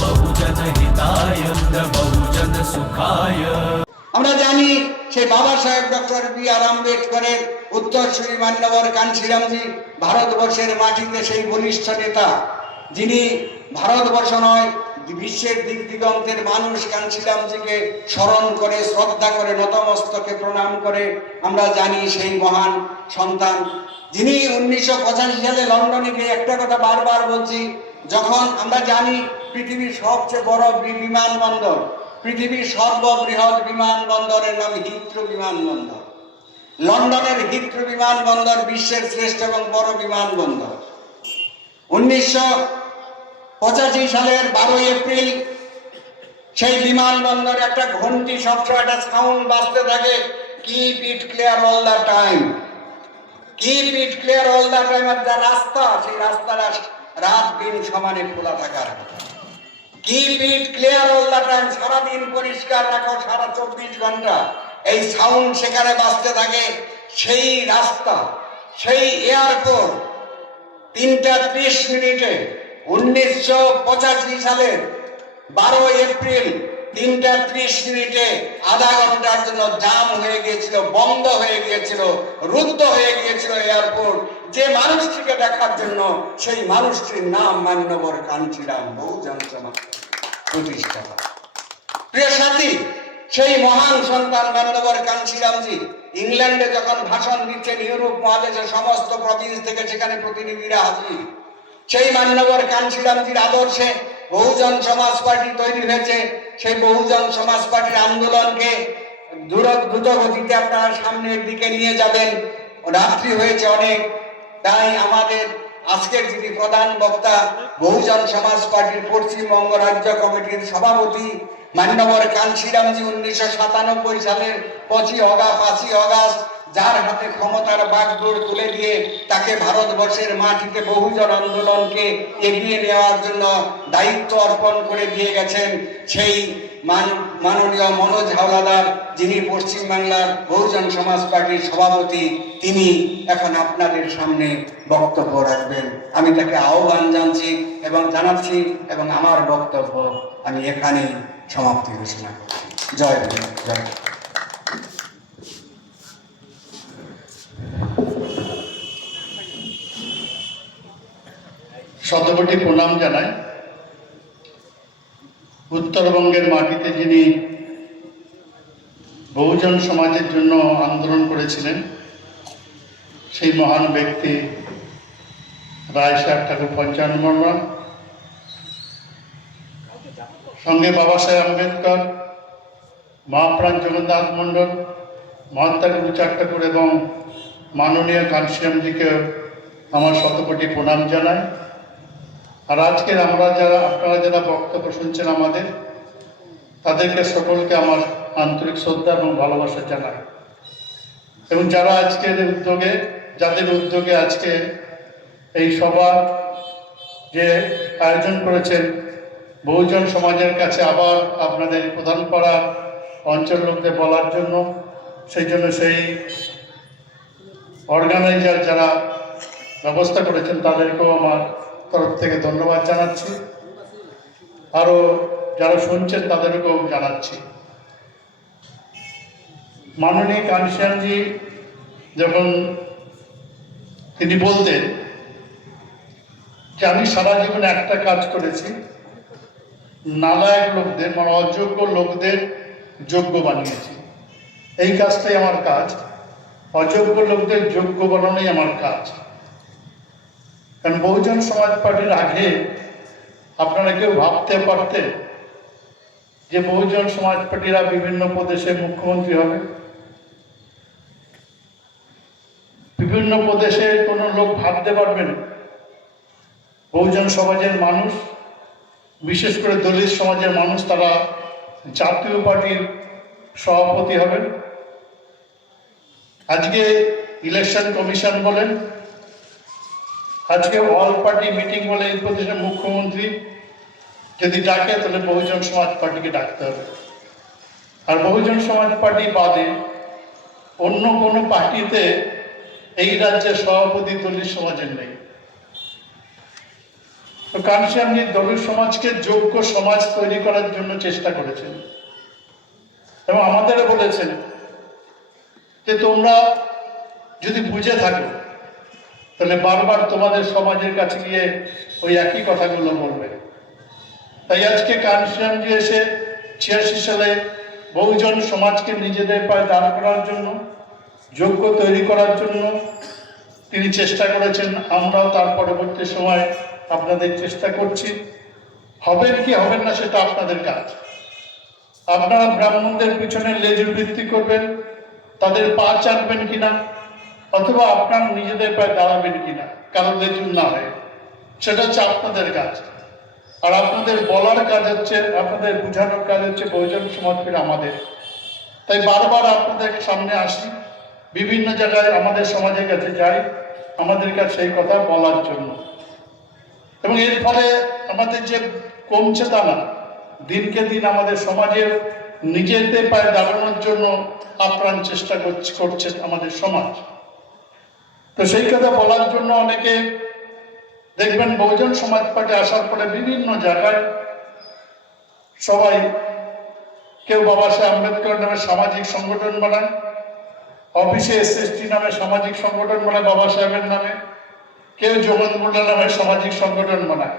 बहुजन हिताय बहुजन सुखाय। আমরা জানি সেই বাবা সাহেব ডক্টর বি.আর. আম্বেদকরের উত্তরসূরি মান্যবর কাঞ্চীরামজি ভারতবর্ষের মাটিতে সেই বলিষ্ঠ নেতা, যিনি ভারতবর্ষ নয় বিশ্বের দিক দিগন্তের মানুষ কাঞ্চীরামজিকে স্মরণ করে, শ্রদ্ধা করে, নতমস্তকে প্রণাম করে। আমরা জানি সেই মহান সন্তান, যিনি 1985 সালে লন্ডনে গিয়ে একটা কথা বারবার বলছি, যখন আমরা জানি পৃথিবীর সবচেয়ে বড় বিমানবন্দর, পৃথিবীর সর্ববৃহৎ বিমানবন্দরের নাম হিথ্রো বিমানবন্দর। লন্ডনের হিথ্রো বিমানবন্দর বিশ্বের শ্রেষ্ঠ এবং বড় বিমানবন্দর। 1985 সালের 12 এপ্রিল সেই বিমানবন্দরে একটা ঘন্টি সবসময় একটা সাউন্ড বাজতে থাকে, keep it clear all the time, keep it clear all the time. আর যা রাস্তা, সেই রাস্তাটা রাত দিন সমানে খোলা থাকার কথা। Keep it clear all the time, সারাদিন পরিষ্কার রাখো, সারা 24 ঘন্টা। এই সাউন্ড সেখানে বাজতে থাকে। সেই রাস্তা, সেই এয়ারপোর্ট 3:30 1985 সালের 12 এপ্রিল 3:30 আধা ঘন্টার জন্য জাম হয়ে গিয়েছিল, বন্ধ হয়ে গিয়েছিল, রুদ্ধ হয়ে গিয়েছিল এয়ারপোর্ট। যে মানুষটিকে দেখার জন্য, সেই মানুষটির নাম মান্যবর কাঞ্চীরাম বহুজন সমাজ প্রতিষ্ঠাতা। প্রিয় সাথী, সেই মহান সন্তান মান্যবর কাঞ্চীরামজি ইংল্যান্ডে যখন ভাষণ দিচ্ছেন, ইউরোপ মহাদেশের সমস্ত প্রভিন্স থেকে সেখানে প্রতিনিধিরা হাজির। সেই মান্যবর কাঞ্চীরামজির আদর্শে বহুজন সমাজ পার্টি তৈরি হয়েছে। সেই বহুজন সমাজ পার্টির আন্দোলনকে দ্রুত গতিতে আপনারা সামনের দিকে নিয়ে যাবেন। রাত্রি হয়েছে অনেক, তাই আমাদের আজকের যিনি প্রধান বক্তা, বহুজন সমাজ পার্টির পশ্চিমবঙ্গ রাজ্য কমিটির সভাপতি মান্যবর কাঞ্চীরামজি 1997 সালের 5ই অগাস্ট যার হাতে ক্ষমতার বাগডোর তুলে দিয়ে তাকে ভারতবর্ষের মাটিতে বহুজন আন্দোলনকে এগিয়ে নেওয়ার জন্য দায়িত্ব অর্পণ করে দিয়ে গেছেন, সেই মাননীয় মনোজ হাওলাদার, যিনি পশ্চিমবাংলার বহুজন সমাজ পার্টির সভাপতি, তিনি এখন আপনাদের সামনে বক্তব্য রাখবেন। আমি তাকে আহ্বান জানাচ্ছি এবং আমার বক্তব্য আমি এখানেই সমাপ্তি ঘোষণা করছি। জয় ভীম, জয়। শতকোটি প্রণাম জানাই। উত্তরবঙ্গের মাটিতে যিনি বহুজন সমাজের জন্য আন্দোলন করেছিলেন, সেই মহান ব্যক্তি রায় সাহেব ঠাকুর পঞ্চানন, সঙ্গে বাবা সাহেব আম্বেদকর, মহাপ্রাণ জগন্নাথ মণ্ডল, মহাত্মা গুরুচাঁদ ঠাকুর এবং মাননীয় কাঞ্চীরামজিকে আমার শতকোটি প্রণাম জানাই। আর আজকের আপনারা যারা বক্তব্য শুনছেন আমাদের, তাদেরকে সকলকে আমার আন্তরিক শ্রদ্ধা এবং ভালোবাসা জানাই। এবং যারা যাদের উদ্যোগে আজকে এই সভা যে আয়োজন করেছেন, বহুজন সমাজের কাছে আবার আপনাদের প্রধান পাড়া অঞ্চল লোকদের বলার জন্য, সেই জন্য সেই অর্গানাইজার যারা ব্যবস্থা করেছেন তাদেরকেও আমার তরফ থেকে ধন্যবাদ জানাচ্ছি। আরও যারা শুনছেন তাদেরকেও জানাচ্ছি। মাননীয় কাঞ্চীরামজি যখন তিনি বলতেন যে আমি সারা জীবনে একটা কাজ করেছি, নালায়ক লোকদের মানে অযোগ্য লোকদের যোগ্য বানিয়েছি। এই কাজটাই আমার কাজ, অযোগ্য লোকদের যোগ্য বানানোই আমার কাজ। কারণ বহুজন সমাজ পার্টির আগে আপনারা কেউ ভাবতে পারতেন যে বহুজন সমাজ পার্টিরা বিভিন্ন প্রদেশে মুখ্যমন্ত্রী হবে? বিভিন্ন প্রদেশে কোনো লোক ভাবতে পারবেন বহুজন সমাজের মানুষ, বিশেষ করে দলিত সমাজের মানুষ, তারা জাতীয় পার্টির সভাপতি হবেন? আজকে ইলেকশন কমিশন বলেন, আজকে অল পার্টি মিটিং বলে এই প্রদেশের মুখ্যমন্ত্রী যদি ডাকে, তাহলে বহুজন সমাজ পার্টিকে ডাকতে হবে। আর বহুজন সমাজ পার্টি বাদে অন্য কোনো পার্টিতে এই রাজ্যের সভাপতি দলিত সমাজের নেই। তো কানসিয়ামজি দ্রবিড় সমাজকে যোগ্য সমাজ তৈরি করার জন্য চেষ্টা করেছেন এবং আমাদেরও বলেছেন যে তোমরা যদি বুঝে থাকো তাহলে বারবার তোমাদের সমাজের কাছে গিয়ে ওই একই কথাগুলো বলবে। তাই আজকে কানসিয়ামজি এসে 86 সালে বহুজন সমাজকে নিজেদের পায়ে দাঁড় করার জন্য, যোগ্য তৈরি করার জন্য তিনি চেষ্টা করেছেন। আমরাও তার পরবর্তী সময় আপনাদের চেষ্টা করছি। হবেন কি হবেন না সেটা আপনাদের কাজ। আপনারা ব্রাহ্মণদের পিছনে লেজুর ভিত্তি করবেন, তাদের পা চাটবেন কিনা, অথবা আপনারা নিজেদের পায়ে দাঁড়াবেন কিনা কারো লেজুর না হয়, সেটা হচ্ছে আপনাদের কাজ। আর আপনাদের বলার কাজ হচ্ছে, আপনাদের বোঝানোর কাজ হচ্ছে বহুজন সমাজপীড় আমাদের। তাই বারবার আপনাদের সামনে আসি, বিভিন্ন জায়গায় আমাদের সমাজের কাছে যাই আমাদের কাছে সেই কথা বলার জন্য। এবং এর ফলে আমাদের যে কমছে তা না, দিনকে দিন আমাদের সমাজের নিজেদের পায়ে দাঁড়ানোর জন্য আপ্রাণ চেষ্টা করছে আমাদের সমাজ। তো সেই কথা বলার জন্য অনেকে দেখবেন বহুজন সমাজ পার্টি আসার পরে বিভিন্ন জায়গায় সবাই কেউ বাবা সাহেব আম্বেদকর নামে সামাজিক সংগঠন বানায়, অফিসে SST নামে সামাজিক সংগঠন বানায় বাবা সাহেবের নামে, কেউ জগৎমূল্য নামে সামাজিক সংগঠন বানায়।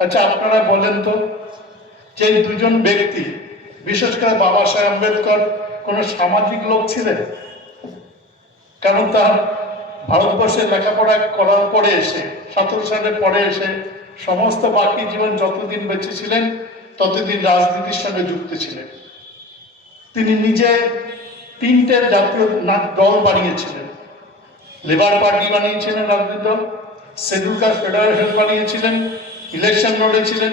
আচ্ছা আপনারা বলেন তো, যে এই দুজন ব্যক্তি, বিশেষ করে বাবা সাহেব আম্বেদকর কোনো সামাজিক লোক ছিলেন? কারণ তার ভারতবর্ষে লেখাপড়া করার পরে এসে 17 সালের পরে এসে সমস্ত বাকি জীবন যতদিন বেঁচে ছিলেন ততদিন রাজনীতির সঙ্গে যুক্ত ছিলেন। তিনি নিজে 3টে জাতীয় দল বানিয়েছিলেন। লেবার পার্টি বানিয়েছিলেন রাজনৈতিক দল, শিডিউল কাস্ট ফেডারেশন বানিয়েছিলেন, ইলেকশন লড়েছিলেন।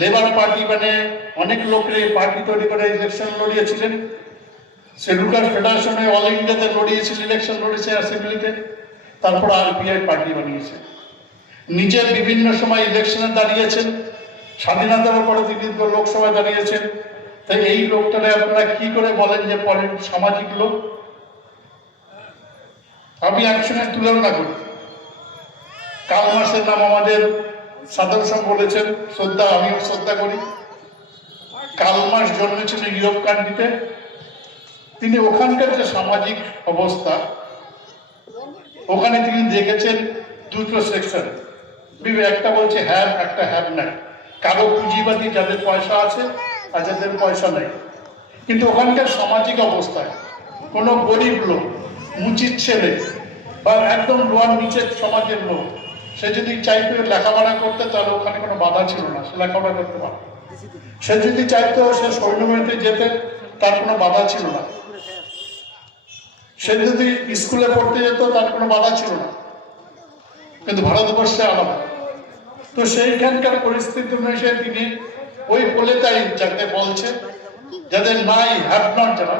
লেবার পার্টি বানিয়ে অনেক লোকের পার্টি তৈরি করে ইলেকশন লড়িয়েছিলেন। শিডিউল কাস্ট ফেডারেশনে অল ইন্ডিয়াতে লড়িয়েছিলেন, ইলেকশন লড়েছে অ্যাসেম্বলিতে। তারপর RPI পার্টি বানিয়েছে। নিজে বিভিন্ন সময় ইলেকশনে দাঁড়িয়েছেন, স্বাধীনতার পরে তিনি লোকসভায় দাঁড়িয়েছেন। তাই এই লোকটারে আপনারা কি করে বলেন যে সামাজিক লোক? আমি একসঙ্গে তুলনা করি। কাল মাসের নাম আমাদের সাধন সঙ্গ বলেছেন, শ্রদ্ধা, আমিও শ্রদ্ধা করি। কাল মাস জন্মেছিলেন ইউরোপ কান্ট্রিতে। তিনি ওখানকার যে সামাজিক অবস্থা, ওখানে তিনি দেখেছেন দুটো সেকশন, একটা বলছে হ্যাভ, একটা হ্যাভ নাই। কারো পুঁজিবাদী, যাদের পয়সা আছে আর যাদের পয়সা নেই। কিন্তু ওখানকার সামাজিক অবস্থায় কোনো গরিব লোক, মুচির ছেলে বা একদম লোয়ার নিচের সমাজের লোক, সে যদি চাইতো লেখাপড়া করতে, তাহলে ওখানে কোনো বাধা ছিল না, সে লেখাপড়া করতে পারত। সে যদি চাইতো সে সৈন্যবাহিনীতে যেতে, তার কোনো বাধা ছিল না। সে যদি স্কুলে পড়তে যেত, তার কোনো বাধা ছিল না। কিন্তু ভারতবর্ষে আলাদা। তো সেইখানকার পরিস্থিতি অনুযায়ী তিনি ওই প্রলেতারিন যাকে বলছে, যাদের নাই, হ্যাভ নট, যারা,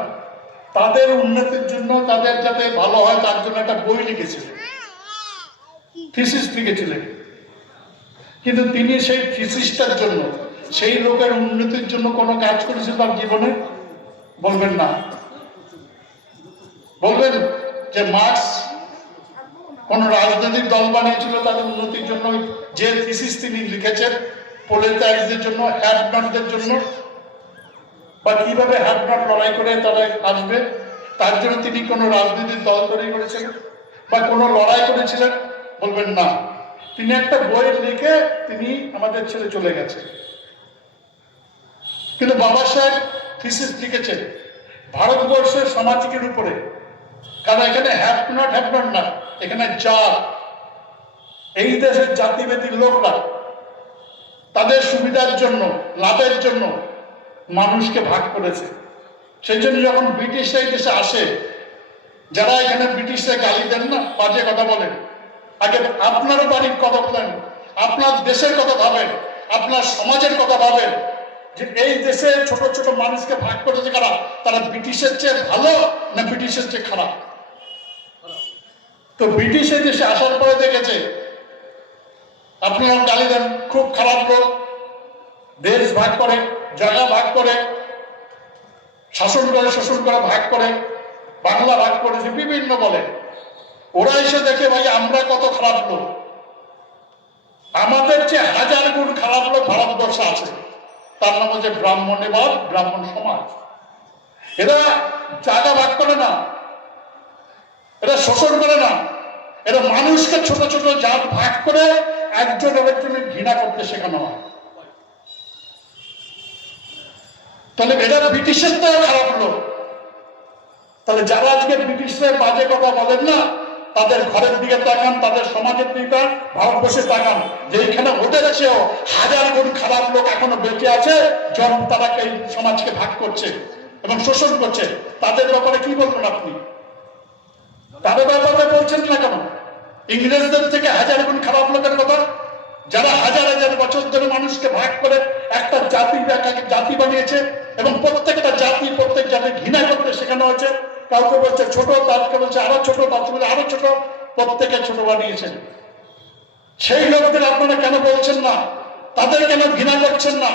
তাদের উন্নতির জন্য, তাদের যাতে ভালো হয় তার জন্য একটা বই লিখেছিলেন, থিসিস লিখেছিলেন। কিন্তু তিনি সেই থিসিসটার জন্য, সেই লোকের উন্নতির জন্য কোনো কাজ করেছিল তার জীবনে? বলবেন না। বলবেন যে মার্কস কোন রাজনৈতিক দল বানিয়েছিল তাদের উন্নতির জন্য, যে থিসিস তিনি লিখেছেন প্রলেতারদের জন্য, হ্যাভ নটদের জন্য, বা কিভাবে হ্যাভ নট লড়াই করে তারা আসবে, তার জন্য তিনি কোনো রাজনৈতিক দল তৈরি করেছিলেন বা কোনো লড়াই করেছিলেন? বলবেন না। তিনি একটা বই লিখে তিনি আমাদের ছেড়ে চলে গেছেন। কিন্তু বাবা সাহেব থিসিস লিখেছেন ভারতবর্ষের সামাজিকের উপরে। কারণ এখানে হ্যাভ নট না, এখানে জাত, এই দেশের জাতিভেদী লোকরা তাদের সুবিধার জন্য, লাভের জন্য মানুষকে ভাগ করেছে। সেই জন্য যখন ব্রিটিশরা এই দেশে আসে, যারা এখানে ব্রিটিশরা গালি দেন না, বাজে কথা বলেন, আগে আপনার বাড়ির কথা বলেন, আপনার দেশের কথা ভাবেন, আপনার সমাজের কথা ভাবেন, যে এই দেশে ছোট ছোট মানুষকে ভাগ করেছে কারা? তারা ব্রিটিশের চেয়ে ভালো না ব্রিটিশের চেয়ে খারাপ? তো ব্রিটিশ এই দেশে আসার পরে দেখেছে আপনারা গালি দেন, খুব খারাপ লোক, দেশ ভাগ করে, জায়গা ভাগ করে, শাসন করে, শোষণ করে, ভাগ করে, বাংলা ভাগ করেছে, বিভিন্ন বলে। ওরা এসে দেখে ভাই আমরা কত খারাপ লোক, আমাদের যে হাজার গুণ খারাপ লোক ভারতবর্ষে আছে, তার নাম হচ্ছে ব্রাহ্মণ্যবাদ, ব্রাহ্মণ সমাজ। এরা জায়গা ভাগ করে না, এরা শোষণ করে না, এরা মানুষকে ছোট ছোট জাত ভাগ করে একজন আরেকজনের ঘৃণা করতে শেখানো হয়। তাহলে এরা ব্রিটিশের তো খারাপ লোক। তাহলে যারা আজকে ব্রিটিশদের বাজে কথা বলেন না, তাদের ঘরের দিকে তাকান, তাদের সমাজের দিকে, ভারতবর্ষে তাকান, যে এইখানে ওদের চেয়েও হাজার গুণ খারাপ লোক এখনো বেঁচে আছে, তারা এই সমাজকে ভাগ করছে এবং শোষণ করছে। তাদের ব্যাপারে কি বলবেন আপনি? তাদের ব্যাপারে বলছেন না কেন? ইংরেজদের থেকে হাজার গুণ খারাপ লোকের কথা, যারা হাজার হাজার বছর ধরে মানুষকে ভাগ করে একটা জাতি বানিয়েছে এবং প্রত্যেকটা জাতি প্রত্যেক জাতি ঘৃণা করতে শেখানো হয়েছে। কাউকে বলছে ছোট, তারকে বলছে আরো ছোট, তারকে বলছে আরো ছোট, প্রত্যেকে ছোট বানিয়েছেন। সেই লোকদের আপনারা কেন বলছেন না? তাদের কেন ঘৃণা করছেন না?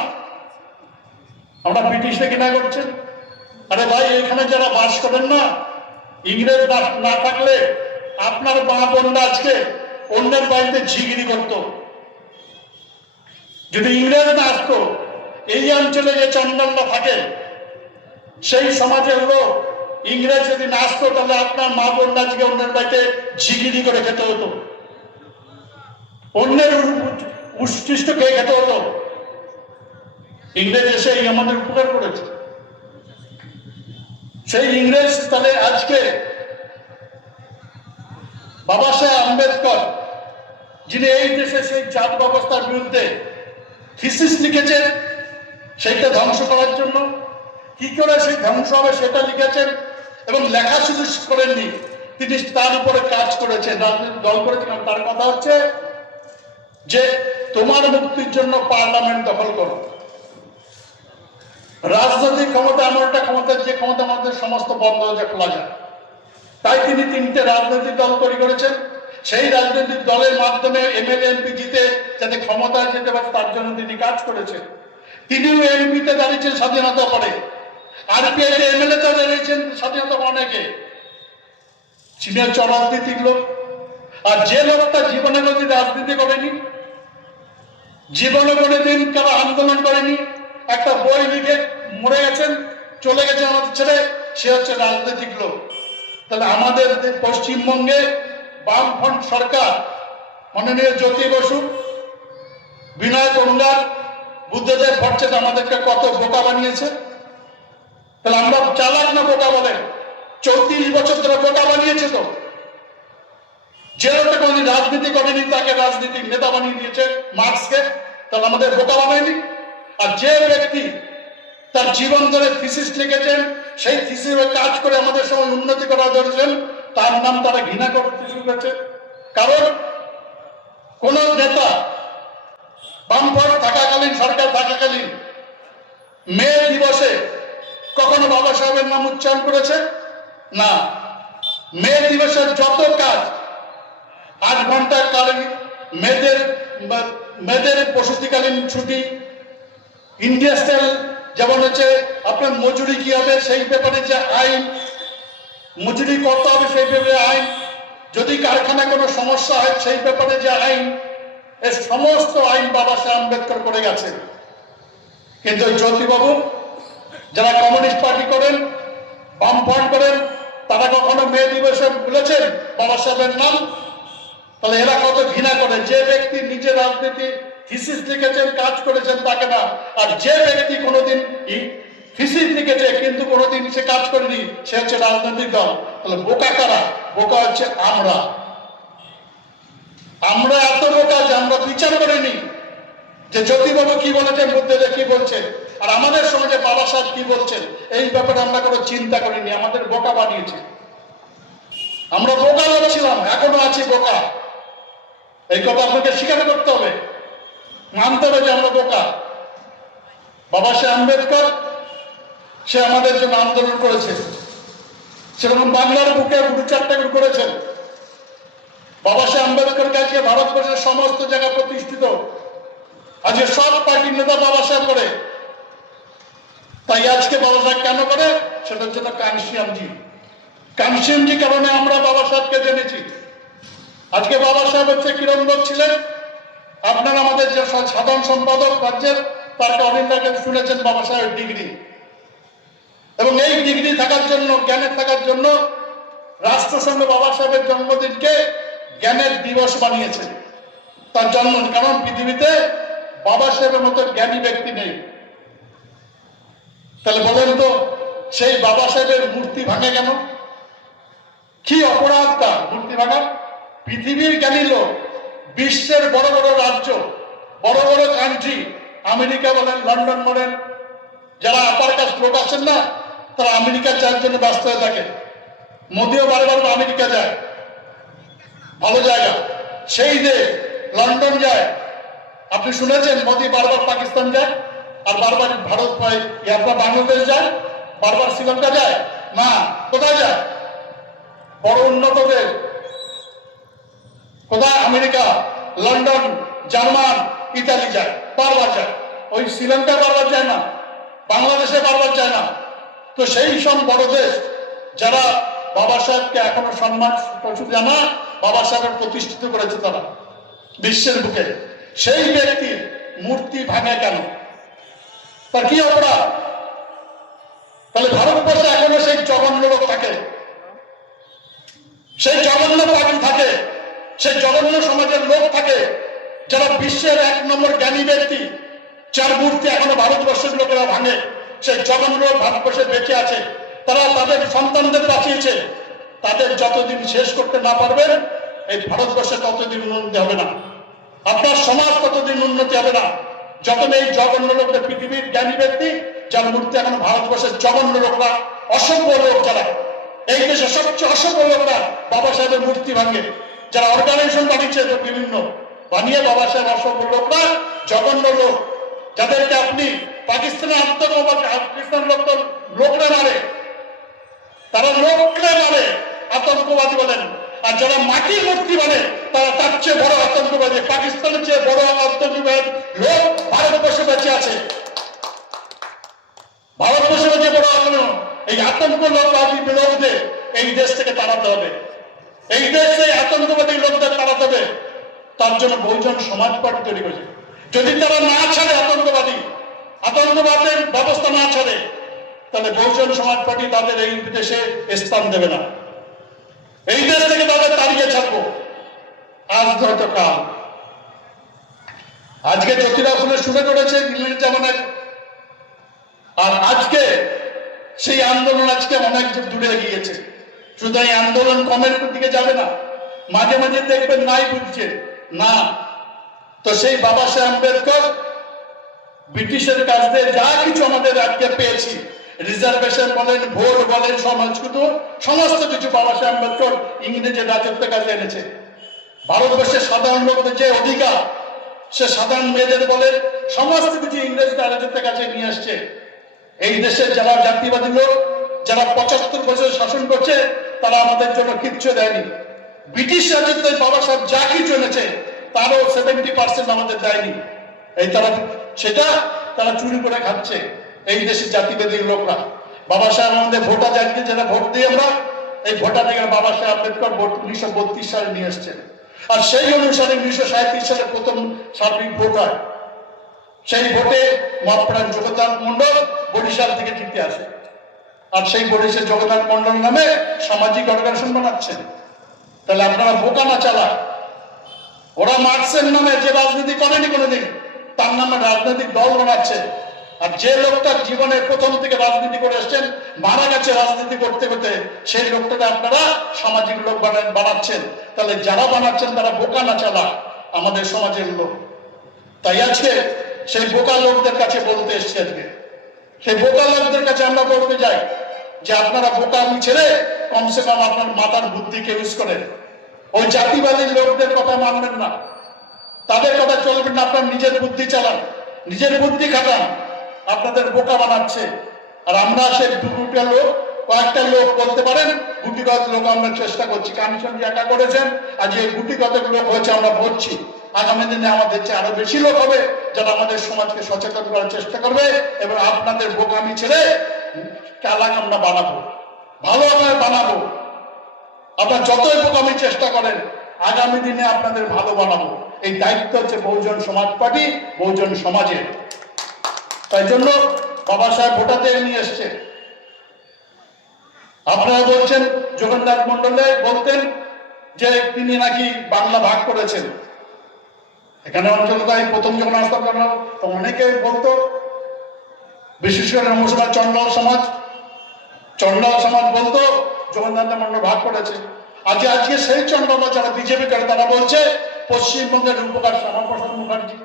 আমরা ব্রিটিশে ঘৃণা করছেন? আরে ভাই, এখানে যারা বাস করেন না, ইংরেজ না থাকলে আপনার মা বোনরা আজকে অন্যের বাড়িতে ঝিগিরি করত। যদি ইংরেজ না আসতো, এই অঞ্চলে যে চন্দনরা থাকে, সেই সমাজের লোক, ইংরেজ যদি না আসতো, তাহলে আপনার মা বোনরা আজকে অন্যের বাড়িতে ঝিগিরি করে খেতে হতো, অন্যের উৎকৃষ্ট খেয়ে খেতে হতো। ইংরেজ এসে আমাদের উপকার করেছে। সেই ইংরেজ তাহলে আজকে বাবা সাহেব আম্বেদকর, যিনি এই দেশে সেই জাত ব্যবস্থার বিরুদ্ধে থিসিস লিখেছেন, সেইটা ধ্বংস করার জন্য, কি করে সেই ধ্বংস হবে সেটা লিখেছেন। এবং লেখা শুধু করেননি, তিনি তার উপরে কাজ করেছেন, রাজনৈতিক দল করেছেন। তার কথা হচ্ছে যে তোমার মুক্তির জন্য পার্লামেন্ট দখল করো। রাজনৈতিক ক্ষমতা এমন একটা ক্ষমতা, যে ক্ষমতার মধ্যে সমস্ত বন্ধ দরজা খোলা যায়। তাই তিনি 3টে রাজনৈতিক দল তৈরি করেছেন। সেই রাজনৈতিক দলের মাধ্যমে এমএলএ এমপি জিতে যাতে ক্ষমতায় যেতে পারে, তার জন্য তিনি কাজ করেছেন। তিনিও এমপিতে দাঁড়িয়েছেন স্বাধীনতা পরে, আরপিআই এমএলএ তে দাঁড়িয়েছেন স্বাধীনতা অনেকে। তিনি হচ্ছে রাজনীতিক লোক। আর যে লোকটা জীবনে কোনোদিন রাজনীতি করেনি, জীবনে কোনোদিন কারো আন্দোলন করেনি, একটা বই লিখে মরে গেছেন, চলে গেছে আমাদের ছেড়ে, সে হচ্ছে রাজনৈতিক লোক। তাহলে আমাদের পশ্চিমবঙ্গে বামফ্রন্ট সরকার, মাননীয় জ্যোতি বসু, বিনয় কঙ্গার, বুদ্ধদেব ভট্টাচার্য আমাদেরকে কত বোকা বানিয়েছে। তাহলে আমরা চালাক না বোকা বলেন? 34 বছর ধরে বোকা বানিয়েছে। তো যে লোকটা কোনদিন রাজনীতি করেনি, তাকে রাজনীতিক নেতা বানিয়ে দিয়েছে মার্ক্সকে, তাহলে আমাদের বোকা বানায়নি? আর যে ব্যক্তি তার জীবন ধরে থিসিস লিখেছেন, সেই থিসিসে কাজ করে আমাদের সময় উন্নতি করা ধরেছেন, তার নাম তারা ঘৃণা করতে শুরু করেছে। কারণ কোন নেতা বামফ্রন্ট থাকাকালীন, সরকার থাকাকালীন মে দিবসে কখনো বাবা সাহেবের নাম উচ্চারণ করেছে না। মে দিবসের যত কাজ, 8 ঘন্টা কালীন মেয়েদের প্রসূতিকালীন ছুটি, ইন্ডাস্ট্রিয়াল যেমন হচ্ছে আপনার মজুরি কি হবে সেই ব্যাপারে যে আইন, মজুরি কত হবে সেই ব্যাপারে আইন, যদি কারখানায় কোনো সমস্যা হয় সেই ব্যাপারে যে আইন, এই সমস্ত আইন বাবা সাহেব আম্বেদকর করে গেছে। কিন্তু জ্যোতিবাবু, যারা কমিউনিস্ট পার্টি করেন, বামফ্রন্ট করেন, তারা কখনো মে দিবসে বলেছেন বাবা সাহেবের নাম? তাহলে এরা কত ঘৃণা করে। যে ব্যক্তি নিজে রাজনীতি থিসিস লিখেছেন, কাজ করেছেন, তাকে না। আর যে ব্যক্তি কোনোদিন থিসিস লিখেছে কিন্তু কোনোদিন সে কাজ করেনি, সে হচ্ছে রাজনৈতিক দল। তাহলে বোকা কারা? বোকা হচ্ছে আমরা। আমরা এত বোকা যে আমরা বিচার করিনি যে জ্যোতিবাবু কি বলেছেন, বুদ্ধদেব কি বলছেন, আর আমাদের সমাজে বাবা সাহেব কি বলছেন, এই ব্যাপারে আমরা কোনো চিন্তা করিনি। আমাদের বোকা বানিয়েছে। আমরা বোকা লোক ছিলাম, এখনো আছি বোকা। এই কথা আপনাকে স্বীকার করতে হবে, মানতে হবে যে আমরা বোকা। বাবা সাহেব আম্বেদকর, সে আমাদের জন্য আন্দোলন করেছে, সেরকম বাংলার বুকে গুরুচারটা করেছেন। বাবা সাহেব আম্বেদকর আজকে ভারতবর্ষের সমস্ত জায়গায় প্রতিষ্ঠিত। আজকে সব পার্টির নেতা বাবা সাহেব করে। তাই আজকে বাবা সাহেব কেন করে? সেটার জন্য কানসিয়ামজি কারণে আমরা বাবা সাহেবকে জেনেছি। আজকে বাবা সাহেব হচ্ছে কিরণ লোক ছিলেন, আপনারা আমাদের যে সাধারণ সম্পাদক রাজ্যের তারকে অনিন্দাকে শুনেছেন বাবা সাহেবের ডিগ্রি, এবং এই ডিগ্রি থাকার জন্য, জ্ঞানের থাকার জন্য রাষ্ট্রসংঘ বাবা সাহেবের জন্মদিনকে জ্ঞানের দিবস বানিয়েছে তার জন্ম। কারণ পৃথিবীতে বাবা সাহেবের মতো জ্ঞানী ব্যক্তি নেই। তাহলে বলেন তো, সেই বাবা সাহেবের মূর্তি ভাঙে কেন? কি অপরাধ তার মূর্তি ভাঙা? পৃথিবীর জ্ঞানী লোক, বিশ্বের বড় বড় রাজ্য, বড় বড় কান্ট্রি, আমেরিকা বলেন, লন্ডন বলেন, যারা আপার কাস্ট লোক আছেন না, তারা আমেরিকা যাওয়ার জন্য ব্যস্ত হয়ে থাকে। মোদিও বারবার আমেরিকা যায়, ভালো জায়গা, সেই দেশ লন্ডন যায়। আপনি শুনেছেন মোদি বারবার পাকিস্তান যায়, আর বারবার ভারত পায়, আপনার বাংলাদেশ যায়, বারবার শ্রীলঙ্কা যায় না, কোথায় যায়? বড় উন্নত দেশ কোথায়? আমেরিকা, লন্ডন, জার্মান, ইতালি যায়, বারবার যায়। ওই শ্রীলঙ্কা বারবার যায় না, বাংলাদেশে বারবার যায় না। তো সেই সব বড় দেশ যারা বাবা সাহেবকে এখনো সম্মান জানা, বাবা সাহেবের প্রতিষ্ঠিত করেছে তারা বিশ্বের বুকে, সেই ব্যক্তির মূর্তি ভাঙে কেন? তার কি অপরাধ? তাহলে ভারতবর্ষে এখনো সেই জঘন্য লোক থাকে, সেই জঘন্য পার্টি থাকে, সেই জঘন্য সমাজের লোক থাকে, যারা বিশ্বের 1 নম্বর জ্ঞানী ব্যক্তি, যার মূর্তি এখনো ভারতবর্ষের লোকেরা ভাঙে। সেই জঘন্য লোক ভারতবর্ষে বেঁচে আছে, তারা তাদের সন্তানদের বাঁচিয়েছে। তাদের যতদিন শেষ করতে না পারবেন, এই ভারতবর্ষে ততদিন উন্নতি হবে না, আপনার সমাজ ততদিন উন্নতি হবে না, যতদিন এই জঘন্য লোকদের, পৃথিবীর জ্ঞানী ব্যক্তি যার মূর্তি এখন ভারতবর্ষের জঘন্য লোকরা, অসভ্য লোক যারা, এই দেশে সবচেয়ে অসভ্য লোকরা বাবা সাহেবের মূর্তি ভাঙে, যারা অর্গানাইজেশন বানিয়েছে বিভিন্ন বানিয়ে, বাবা সাহেব অসভ্য লোকরা, জঘন্য লোক, যাদেরকে আপনি পাকিস্তানের পাকিস্তান লোকরা মারে, তারা লোকরা মারে, আতঙ্কবাদী বলেন। আর যারা মাটির মূর্তি মানে, তারা তার চেয়ে বড় আতঙ্কবাদী। পাকিস্তানের চেয়ে বড় আতঙ্কবাদ লোক ভারতবর্ষে বেঁচে আছে, ভারতবর্ষে বেঁচে বড় এই আতঙ্ক লোকবাদী লোকদের এই দেশ থেকে তাড়াতে হবে, এই দেশে আতঙ্কবাদী লোকদের তাড়াতে হবে। তার জন্য বহুজন সমাজ পার্টি তৈরি করেছে। যদি তারা না ছাড়ে, আতঙ্কবাদের ব্যবস্থা না ছাড়ে, তাহলে বহুজন সমাজ পার্টি তাদের এই দেশে স্থান দেবে না, এই দেশ থেকে তাদের তাড়িয়ে ছাড়বো। আজ হয়তো কাল, আজকে জ্যোতিরা ফুলে শুরু করেছে ইংরেজ জামানায়, আর আজকে সেই আন্দোলন আজকে অনেক দূরে এগিয়েছে। শুধু এই আন্দোলন কমের দিকে যাবে না, মাঝে মাঝে দেখবেন নাই বুঝছে না। তো সেই বাবা সাহেব আম্বেদকর ব্রিটিশের কাছ থেকে যা কিছু আমাদের আজকে পেয়েছি, রিজার্ভেশন বলেন, ভোট বলেন, সমাজগত সমস্ত কিছু বাবা সাহেব আম্বেদকর ইংরেজের রাজত্বের কাছে এনেছে। ভারতবর্ষের সাধারণ লোকদের যে অধিকার, সে সাধারণ মেয়েদের বলেন, সমস্ত কিছু ইংরেজ রাজত্বের কাছে নিয়ে আসছে। এই দেশের যারা জাতিবাদী লোক, যারা 75 বছর শাসন করছে, তারা আমাদের জন্য কিচ্ছু দেয়নি। ব্রিটিশ রাজত্বে বাবা সাহেব যা কিছু এনেছে, তারও 70% আমাদের দেয়নি। এই সেটা তারা চুরি করে খাচ্ছে এই দেশের জাতিবাদী লোকরা। বাবা সাহেব আমাদের ভোটাধিকারকে যারা ভোট দিয়ে, আমরা এই ভোটাধিকার বাবা সাহেব আম্বেদকর 1932 সালে নিয়ে এসছেন। আর সেই অনুসারে 1937 সালে প্রথম সার্বিক ভোট হয়। সেই ভোটে মহাপ্রাণ জগন্নাথ মন্ডল বরিশাল থেকে জিতে আসে। আর সেই বরিশাল জগন্নাথ মন্ডল নামে সামাজিক অর্গানাইজেশন বানাচ্ছেন। তাহলে আপনারা বোকা না চালা, ওরা মার্কসের নামে যে রাজনীতি করেনি কোনোদিন, তার নামে রাজনৈতিক দল বানাচ্ছে। আর যে লোকটা জীবনে প্রথম থেকে রাজনীতি করে এসছেন, মারা গেছে রাজনীতি করতে করতে, সেই লোকটাকে আপনারা সামাজিক লোক বানাচ্ছেন। তাহলে যারা বানাচ্ছেন তারা বোকা না চালা, আমাদের সমাজের লোক। তাই আজকে সেই বোকা লোকদের কাছে বলতে এসছি, আজকে সেই বোকা লোকদের কাছে আমরা বলতে যাই যে আপনারা বোকামি ছেড়ে কমসে কম আপনার মাথার বুদ্ধিকে ইউজ করেন। ওই জাতিবাদী লোকদের কথা মানবেন না, তাদের কথা চলবেন না, আপনার নিজের বুদ্ধি চালান, নিজের বুদ্ধি খাটান। আপনাদের বোকা বানাচ্ছে। আর আমরা সেই দুটা লোক, কয়েকটা লোক বলতে পারেন, গুটিগত লোক আমরা চেষ্টা করছি। কমিশন একা করেছেন, আজ এই গুটিগত লোক হয়েছে, আমরা বলছি আগামী দিনে আমাদের চেয়ে আরো বেশি লোক হবে, যারা আমাদের সমাজকে সচেতন করার চেষ্টা করবে। এবং আপনাদের বোকামি ছেড়ে চালাক আমরা বানাবো, ভালো আমরা বানাবো। আপনার যতই বোকামি চেষ্টা করেন, আগামী দিনে আপনাদের ভালো বানাবো। এই দায়িত্ব হচ্ছে বহুজন সমাজ পার্টি, বহুজন সমাজের। তাই জন্য বাবা সাহেব ভোটাতে নিয়ে এসছে। আপনারা বলছেন জগন্নাথ মন্ডলে বলতেন যে তিনি নাকি বাংলা ভাগ করেছেন। এখানে অঞ্চলতাই প্রথম যখন আসতাম তখন অনেকে বলতো, বিশেষ করে মুসলমান চন্ডাল সমাজ বলতো জগন্নাথ মন্ডল ভাগ করেছে। আজকে সেই চন্ডাল যারা বিজেপি করে তারা বলছে পশ্চিমবঙ্গের রূপকার শ্যামাপ্রসাদ মুখার্জি।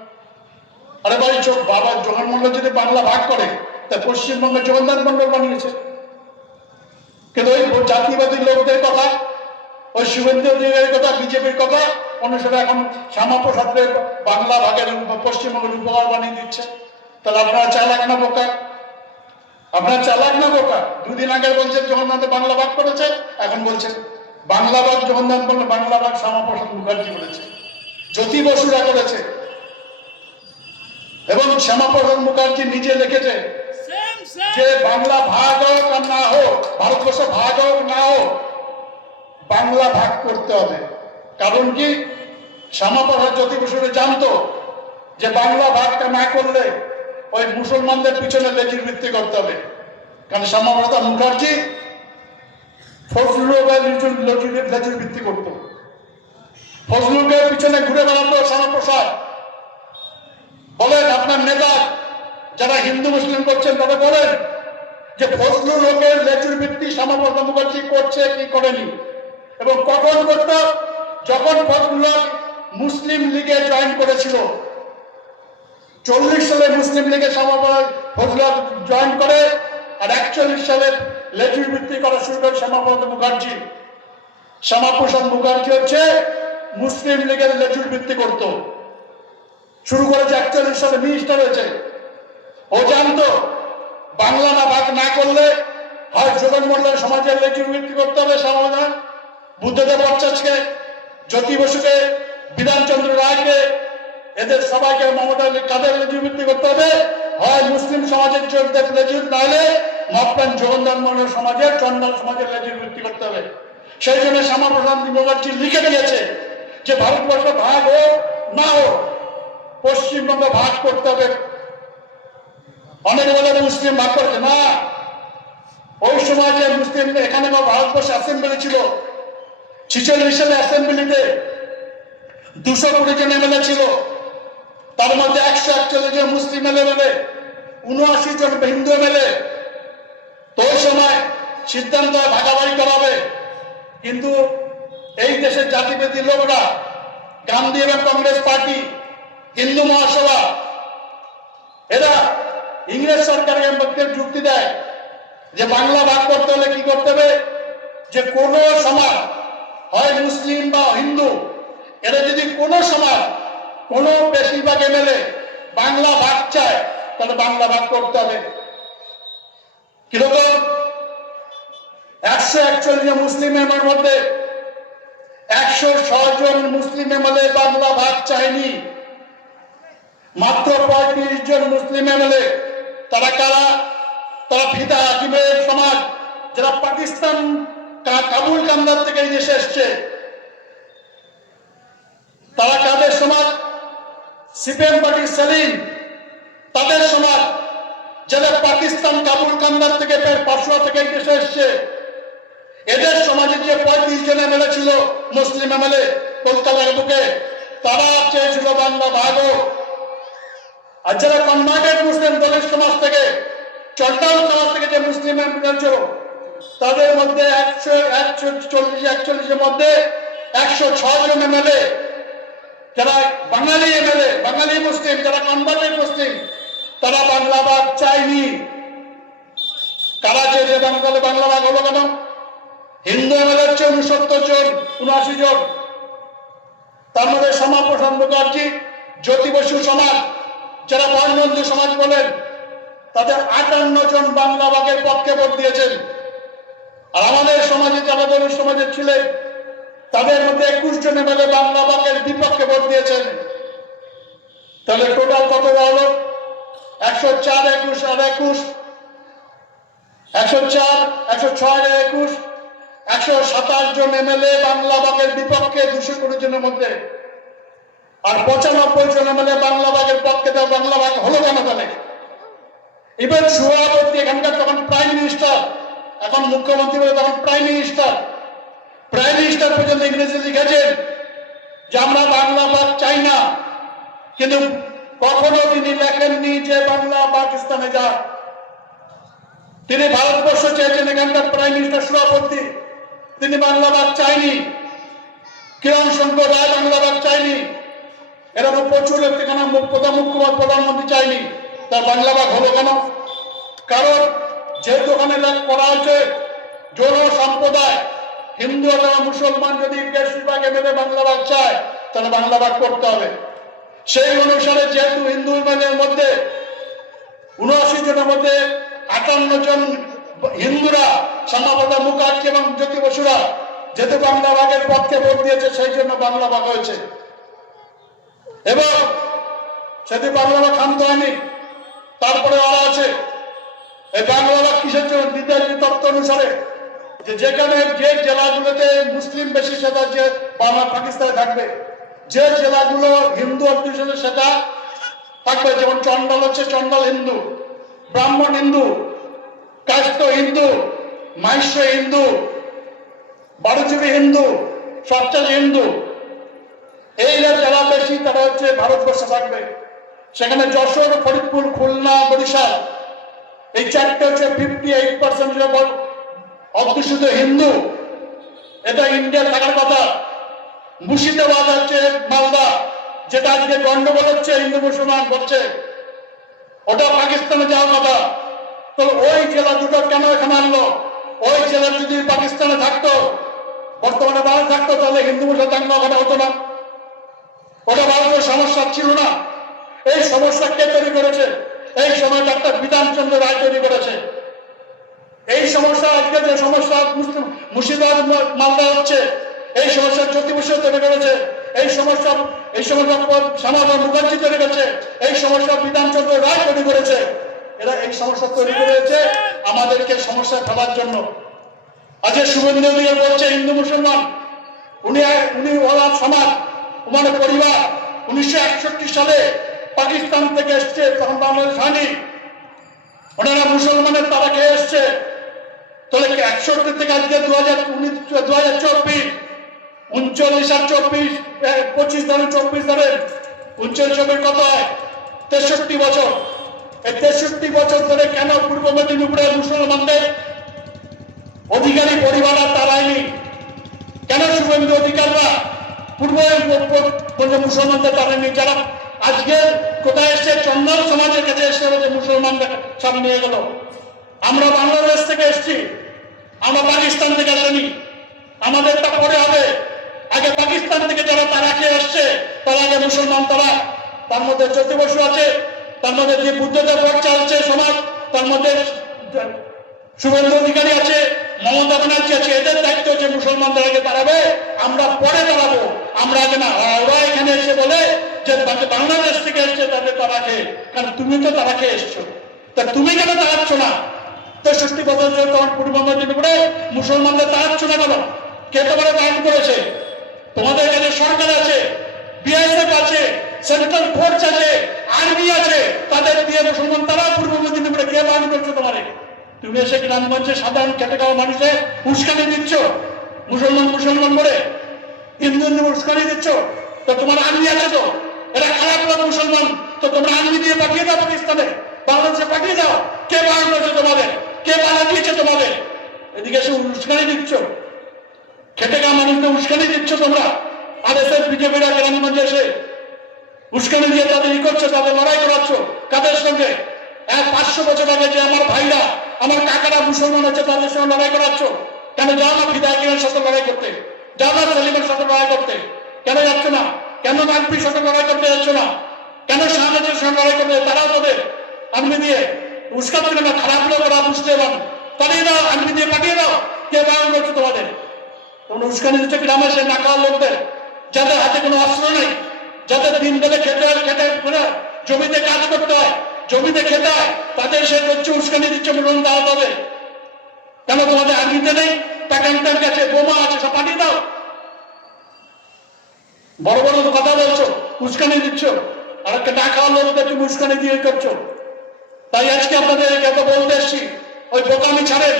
আরে ভাই, বাবা জগন মন্ডল যদি বাংলা ভাগ করে তা পশ্চিমবঙ্গের জগন্নাথ মন্ডল বানিয়েছে। কিন্তু ওই জাতিবাদী লোকদের কথা, ওই শুভেন্দু অধিকারীর কথা, বিজেপির কথা অনুসারে এখন শ্যামাপ্রসাদের বাংলা ভাগের পশ্চিমবঙ্গের উপকার বানিয়ে দিচ্ছে। তাহলে আপনারা চালাক না বোকা? আপনারা চালাক না বোকা? দুদিন আগে বলছেন জগন্নাথে বাংলা ভাগ করেছে, এখন বলছেন বাংলা ভাগ জগন্নাথ বললে বাংলা ভাগ শ্যামাপ্রসাদ মুখার্জি করেছে, জ্যোতি বসুরা করেছে। এবং শ্যামাপ্রসাদ মুখার্জি নিজে লিখেছে যে বাংলা ভাগ হোক আর না হোক, ভারতবর্ষ ভাগ হোক না হোক, বাংলা ভাগ করতে হবে। কারণ কি, শ্যামাপ্রসাদ জ্যোতি বসুরা জানতো যে বাংলা ভাগটা না করলে ওই মুসলমানদের পিছনে লেজুর ভিত্তি করতে হবে। কারণ শ্যামাপ্রসাদ মুখার্জি ফজলুল লেজুর ভিত্তি করত। ফজলুলকে পিছনে ঘুরে বেড়াতো শ্যামাপ্রসাদ। বলেন আপনার নেতা যারা হিন্দু মুসলিম করছেন তারা বলেন যে ফজলুল হকের লেজুর ভিত্তি শ্যামাপ্রসাদ মুখার্জি করছে কি করেনি, এবং কখন করত? যখন ফজলুল হক মুসলিম লীগে জয়েন করেছিল। 40 সালে মুসলিম লীগে ফজলুল হক জয়েন করে, আর 41 সালে লেজুর ভিত্তি করা শুরু করে শ্যামাপ্রসাদ মুখার্জি। শ্যামাপ্রসাদ মুখার্জি হচ্ছে মুসলিম লীগের লেজুর ভিত্তি করত, শুরু করেছে 41 সালে, মিনিস্টার হয়েছে। ও জানতো বাংলা না ভাগ না করলে হয় জগন মন্ডল সমাজের লেজুর ভিত্তি করতে হবে, সমাধান বুদ্ধদেব ভট্টাচার্যকে, জ্যোতি বসুকে, বিধানচন্দ্র রায়কে, এদের সবাইকে মমতা কাদের লেজুর ভিত্তি করতে হবে, হয় মুসলিম সমাজের লেজুর, নাহলে মহাপ্রাণ জগন্নাথ মন্ডল সমাজের, চন্ডাল সমাজের লেজুর ভিত্তি করতে হবে। সেই জন্য শ্যামাপ্রসাদ মুখার্জি লিখে দিয়েছে যে ভারতবর্ষ ভাগ হোক না হোক, পশ্চিমবঙ্গ ভাগ করতে হবে। অনেকে বলে মুসলিম ভাগ করছে না। ওই সময় যে মুসলিম এখানে ভারতবর্ষে অ্যাসেম্বলি ছিল, 46 সালে অ্যাসেম্বলিতে 220 জন এমএলএ ছিল, তার মধ্যে 141 জন মুসলিম এমএলএ, 79 জন হিন্দু এমএলএ। তো ওই সময় সিদ্ধান্ত ভাগাভাগি করাবে, কিন্তু এই দেশের জাতিভেদী লোকরা, গান্ধী এবং কংগ্রেস পার্টি, হিন্দু মহাসভা, এরা ইংরেজ সরকারের পক্ষে যুক্তি দেয় যে বাংলা ভাগ করতে হলে কি করতে হবে, যে কোন সমাজ, হয় মুসলিম বা হিন্দু, এরা যদি কোন সমাজ, কোন বেশিরভাগ এমএলএ বাংলা ভাগ চায় তাহলে বাংলা ভাগ করতে হবে। কিরকম? 141 জন মুসলিম এমএলএর মধ্যে 106 জন মুসলিম এমএলএ বাংলা ভাগ চায়নি। মাত্র 35 জন মুসলিম এমএলএ। তারা কারা? তারা ফিদা হাকিমের সমাজ, যারা পাকিস্তান কাবুল কান্দার থেকে এই দেশে এসছে। তারা কাদের সমাজ? সিপিএম পার্টি সেলিম, তাদের সমাজ, যারা পাকিস্তান কাবুল কান্দার থেকে পাশোয়া থেকে এই দেশে এসছে। এদের সমাজের যে 35 জন এমএলএ ছিল, মুসলিম এমএলএ কলকাতার বুকে, তারা চেয়েছিল বাংলা ভাগ হোক। আর যারা কনভার্টেড মুসলিম দলের সমাজ থেকে, চন্ডাল সমাজ থেকে যে মুসলিম এমএলএ ছিল, তাদের মধ্যে 141 মধ্যে 106 জন এমএলএ যারা বাঙালি এমএলএ, বাঙালি মুসলিম, যারা কনভার্টেড মুসলিম, তারা বাংলা ভাগ চায়নি। কারা চেয়েছে বাংলা ভাগ হলো কেন? হিন্দু এমএলএ হচ্ছে 69 জন, 79 জন। তার মধ্যে শ্যামাপ্রসাদ মুখার্জি, জ্যোতি বসু সমাজ, যারা বর্ণবন্ধু সমাজ বলেন, তাদের 58 জন বাংলা ভাগের পক্ষে ভোট দিয়েছেন। আর আমাদের সমাজে যারা দলিত সমাজের ছিলেন, তাদের মধ্যে 21 জন এমএলএ বাংলা ভাগের বিপক্ষে ভোট দিয়েছেন। তাহলে টোটাল কত হলো? 104, 21 আর 21, 104, 106 আর 21, 127 জন এমএলএ বাংলা ভাগের বিপক্ষে 220 জনের মধ্যে। আর 95 জন এমএলএ বাংলা ভাগের পক্ষে দেওয়া, বাংলা ভাগ হলো কেন তাহলে? ইভেন সভাপতি এখানকার তখন প্রাইম মিনিস্টার, এখন মুখ্যমন্ত্রী বলে তখন প্রাইম মিনিস্টার পর্যন্ত ইংরেজি লিখেছেন যে আমরা বাংলা ভাগ চাই না, কিন্তু কখনো তিনি লেখেননি যে বাংলা পাকিস্তানে যাক। তিনি ভারতবর্ষ চেয়েছেন, এখানকার প্রাইম মিনিস্টার সভাপতি তিনি বাংলা ভাগ চাইনি, কিরণ শঙ্কর রায় বাংলা ভাগ চাইনি, এরকম প্রচুর এখানে প্রধানমন্ত্রী চাইনি। তার বাংলা ভাগ হলো কেন? কারণ যেহেতু ওখানে করা হয়েছে জৈন সম্প্রদায়, হিন্দু এবং মুসলমান যদি বেশিরভাগ এমএলএ বাংলা ভাগ চায় তাহলে বাংলা ভাগ করতে হবে। সেই অনুসারে যেহেতু হিন্দু এমএলএর মধ্যে 79 জনের মধ্যে 58 জন হিন্দুরা, শ্যামাপ্রসাদ মুখার্জি এবং জ্যোতি বসুরা যেহেতু বাংলা ভাগের পক্ষে ভোট দিয়েছে, সেই জন্য বাংলা ভাগ হয়েছে। এবং সেটি বাংলা ভাগ ক্ষান্ত হয়নি। তারপরে আরো আছে এই বাংলা ভাগ কিসের জন্য? বিদ্যার্থী তত্ত্ব অনুসারে যে যেখানে যে জেলাগুলোতে মুসলিম বেশি সেটা যে বাংলা পাকিস্তানে থাকবে, যে জেলাগুলো হিন্দু অধ্যুষণে সেটা থাকবে। যেমন চন্ডাল হচ্ছে চন্ডাল হিন্দু, ব্রাহ্মণ হিন্দু, কাস্ত হিন্দু, মাইশ্য হিন্দু, বারুচুরি হিন্দু, সবচাঁদ হিন্দু। এই যারা বেশি তারা হচ্ছে ভারতবর্ষে থাকবে। সেখানে যশোর, ফরিদপুর, খুলনা, বরিশাল এই চারটে হচ্ছে 58% অধ্যুষিত হিন্দু। এটা ইন্ডিয়ার থাকার কথা। মুর্শিদাবাদ হচ্ছে মালদা, যেটা আজকে গন্ডগোল হচ্ছে, হিন্দু মুসলমান করছে, ওটা পাকিস্তানে যাওয়ার কথা। তো ওই জেলা দুটো কেন এখানে আনলো? ওই জেলা যদি পাকিস্তানে থাকতো, বর্তমানে ভারত থাকতো, তাহলে হিন্দু মুসলমান ওখানে হতো না, ওটা ভারতের সমস্যা ছিল না। এই সমস্যা কে তৈরি করেছে? এই সময় ডাক্তার বিধানচন্দ্র রায় তৈরি করেছে। এই সমস্যা আজকে যে সমস্যা মুর্শিদাবাদ মালদা হচ্ছে, এই সমস্যা জ্যোতি বসু তৈরি করেছে। এই সমস্যা শ্যামাপ্রসাদ মুখার্জি তৈরি করেছে। এই সমস্যা বিধানচন্দ্র রায় তৈরি করেছে। এরা এই সমস্যা তৈরি করেছে আমাদেরকে সমস্যায় ফেলার জন্য। আজকে শুভেন্দু অধিকারী বলছে হিন্দু মুসলমান, উনি ওনার সমাজ, ওনার পরিবার 1961 সালে পাকিস্তান থেকে এসছে, তখন বাংলাদেশ হয়নি। ওনারা মুসলমানের তারা খেয়ে এসছে। তাহলে 61 থেকে আজকে 2024, 39 আর 24, 25 ধরেন, 24 ধরেন, 39 কত হয়? 63 বছর। এই 63 বছর ধরে কেন পূর্ব মেদিনীপুরের মুসলমানদের অধিকারী পরিবার আর তারাইনি? কেন শুভেন্দু অধিকাররা পূর্ব মুসলমানদের তারাইনি? যারা আজকে কোথায় এসছে? চন্ডাল সমাজের কাছে এসে মুসলমানদের সব নিয়ে গেল। আমরা বাংলাদেশ থেকে এসছি, আমরা পাকিস্তান থেকে আসেনি। আমাদেরটা পরে হবে। আগে পাকিস্তান থেকে যারা তারা খেয়ে আসছে, তারা আগে মুসলমান। তার মধ্যে জ্যোতি বসু আছে, তার মধ্যে যে বুদ্ধদেব ভট্টাচার্য সমাজ, তার মধ্যে শুভেন্দু অধিকারী আছে, মমতা ব্যানার্জি আছে। এদের দায়িত্ব হচ্ছে মুসলমানদের আগে দাঁড়াবে, আমরা পরে দাঁড়াবো। আমরা আগে না। ওরা এখানে এসে বলে যে বাংলাদেশ থেকে এসছে তাদের তারা খেয়ে, কারণ তুমি তো তারা খেয়ে এসছো, তা তুমি কেন দাঁড়াচ্ছ না? 63 বছর ধরে তোমার পূর্ব মেদিনীপুরে মুসলমানদের দাঁড়াচ্ছ না কেন? কে তোমার দান করেছে? তোমাদের কাছে সরকার আছে, বিএসএফ আছে, সেন্ট্রাল ফোর্স আছে, আর্মি আছে, তাদের দিয়ে মুসলমান তারা পূর্ব মেদিনীপুরে কে বান করছে তোমারে? তুমি এসে গ্রামগঞ্জে সাধারণ খেটে খাওয়া মানুষের উস্কানি দিচ্ছ, মুসলমান বলে হিন্দু উস্কানি দিচ্ছ। তো তোমার আর্মি আছে, তো এরা খারাপ লোক মুসলমান, তো তোমরা আর্মি দিয়ে পাঠিয়ে দাও পাকিস্তানে, বাংলাদেশে পাঠিয়ে দাও। কে বান করেছে তোমাদের? কে বাধা দিয়েছে তোমাদের? এদিকে এসে উস্কানি দিচ্ছ, খেটে খাওয়া মানুষকে উস্কানি দিচ্ছ তোমরা। আর এসে বিজেপিরা গ্রামগঞ্জে এসে উস্কানি দিয়ে তাদের করছে, তাদের লড়াই করাচ্ছ। কাদের সঙ্গে? 500 বছর আগে যে আমার ভাইরা, আমার কাকারা মুসলমান হচ্ছে, তাদের সঙ্গে লড়াই করাচ্ছ। কেন যাও না ফিদায়িনের সাথে লড়াই করতে? যাও না সেলিমের সাথে লড়াই করতে? কেন যাচ্ছ না? কেন নাগরিক সাথে লড়াই করতে যাচ্ছ না? কেন শাহজাহানের সঙ্গে লড়াই করতে? তারাও তোদের আর্মি দিয়ে উস্কাচ্ছিল না। খারাপ লোক ওরা মুসলিমান, তাড়িয়ে দাও, আর্মি দিয়ে পাঠিয়ে দাও। কে বারণ করছে তোমাদের? তোমরা উস্কানি দিচ্ছে গ্রামে সে না খাওয়া লোকদের, যাদের হাতে কোনো অস্ত্র নেই, যাদের দিন বেলে খেতে জমিতে কাজ করতে হয়, জমিতে খেতে হয়, তাদের সে হচ্ছে উস্কানি দিচ্ছে, মূল্য দেওয়া হবে। কেন তোমাদের আর্মিতে নেই? প্যাকেন্টের কাছে বোমা আছে, সব পাঠিয়ে দাও। বড় বড় কথা বলছো, উস্কানি দিচ্ছ, আর একটা না খাওয়া লোকদেরকে উস্কানি দিয়ে করছো। তাই আজকে আপনাদের এত বলতে এসছি, ওই বোকামি ছাড়েন,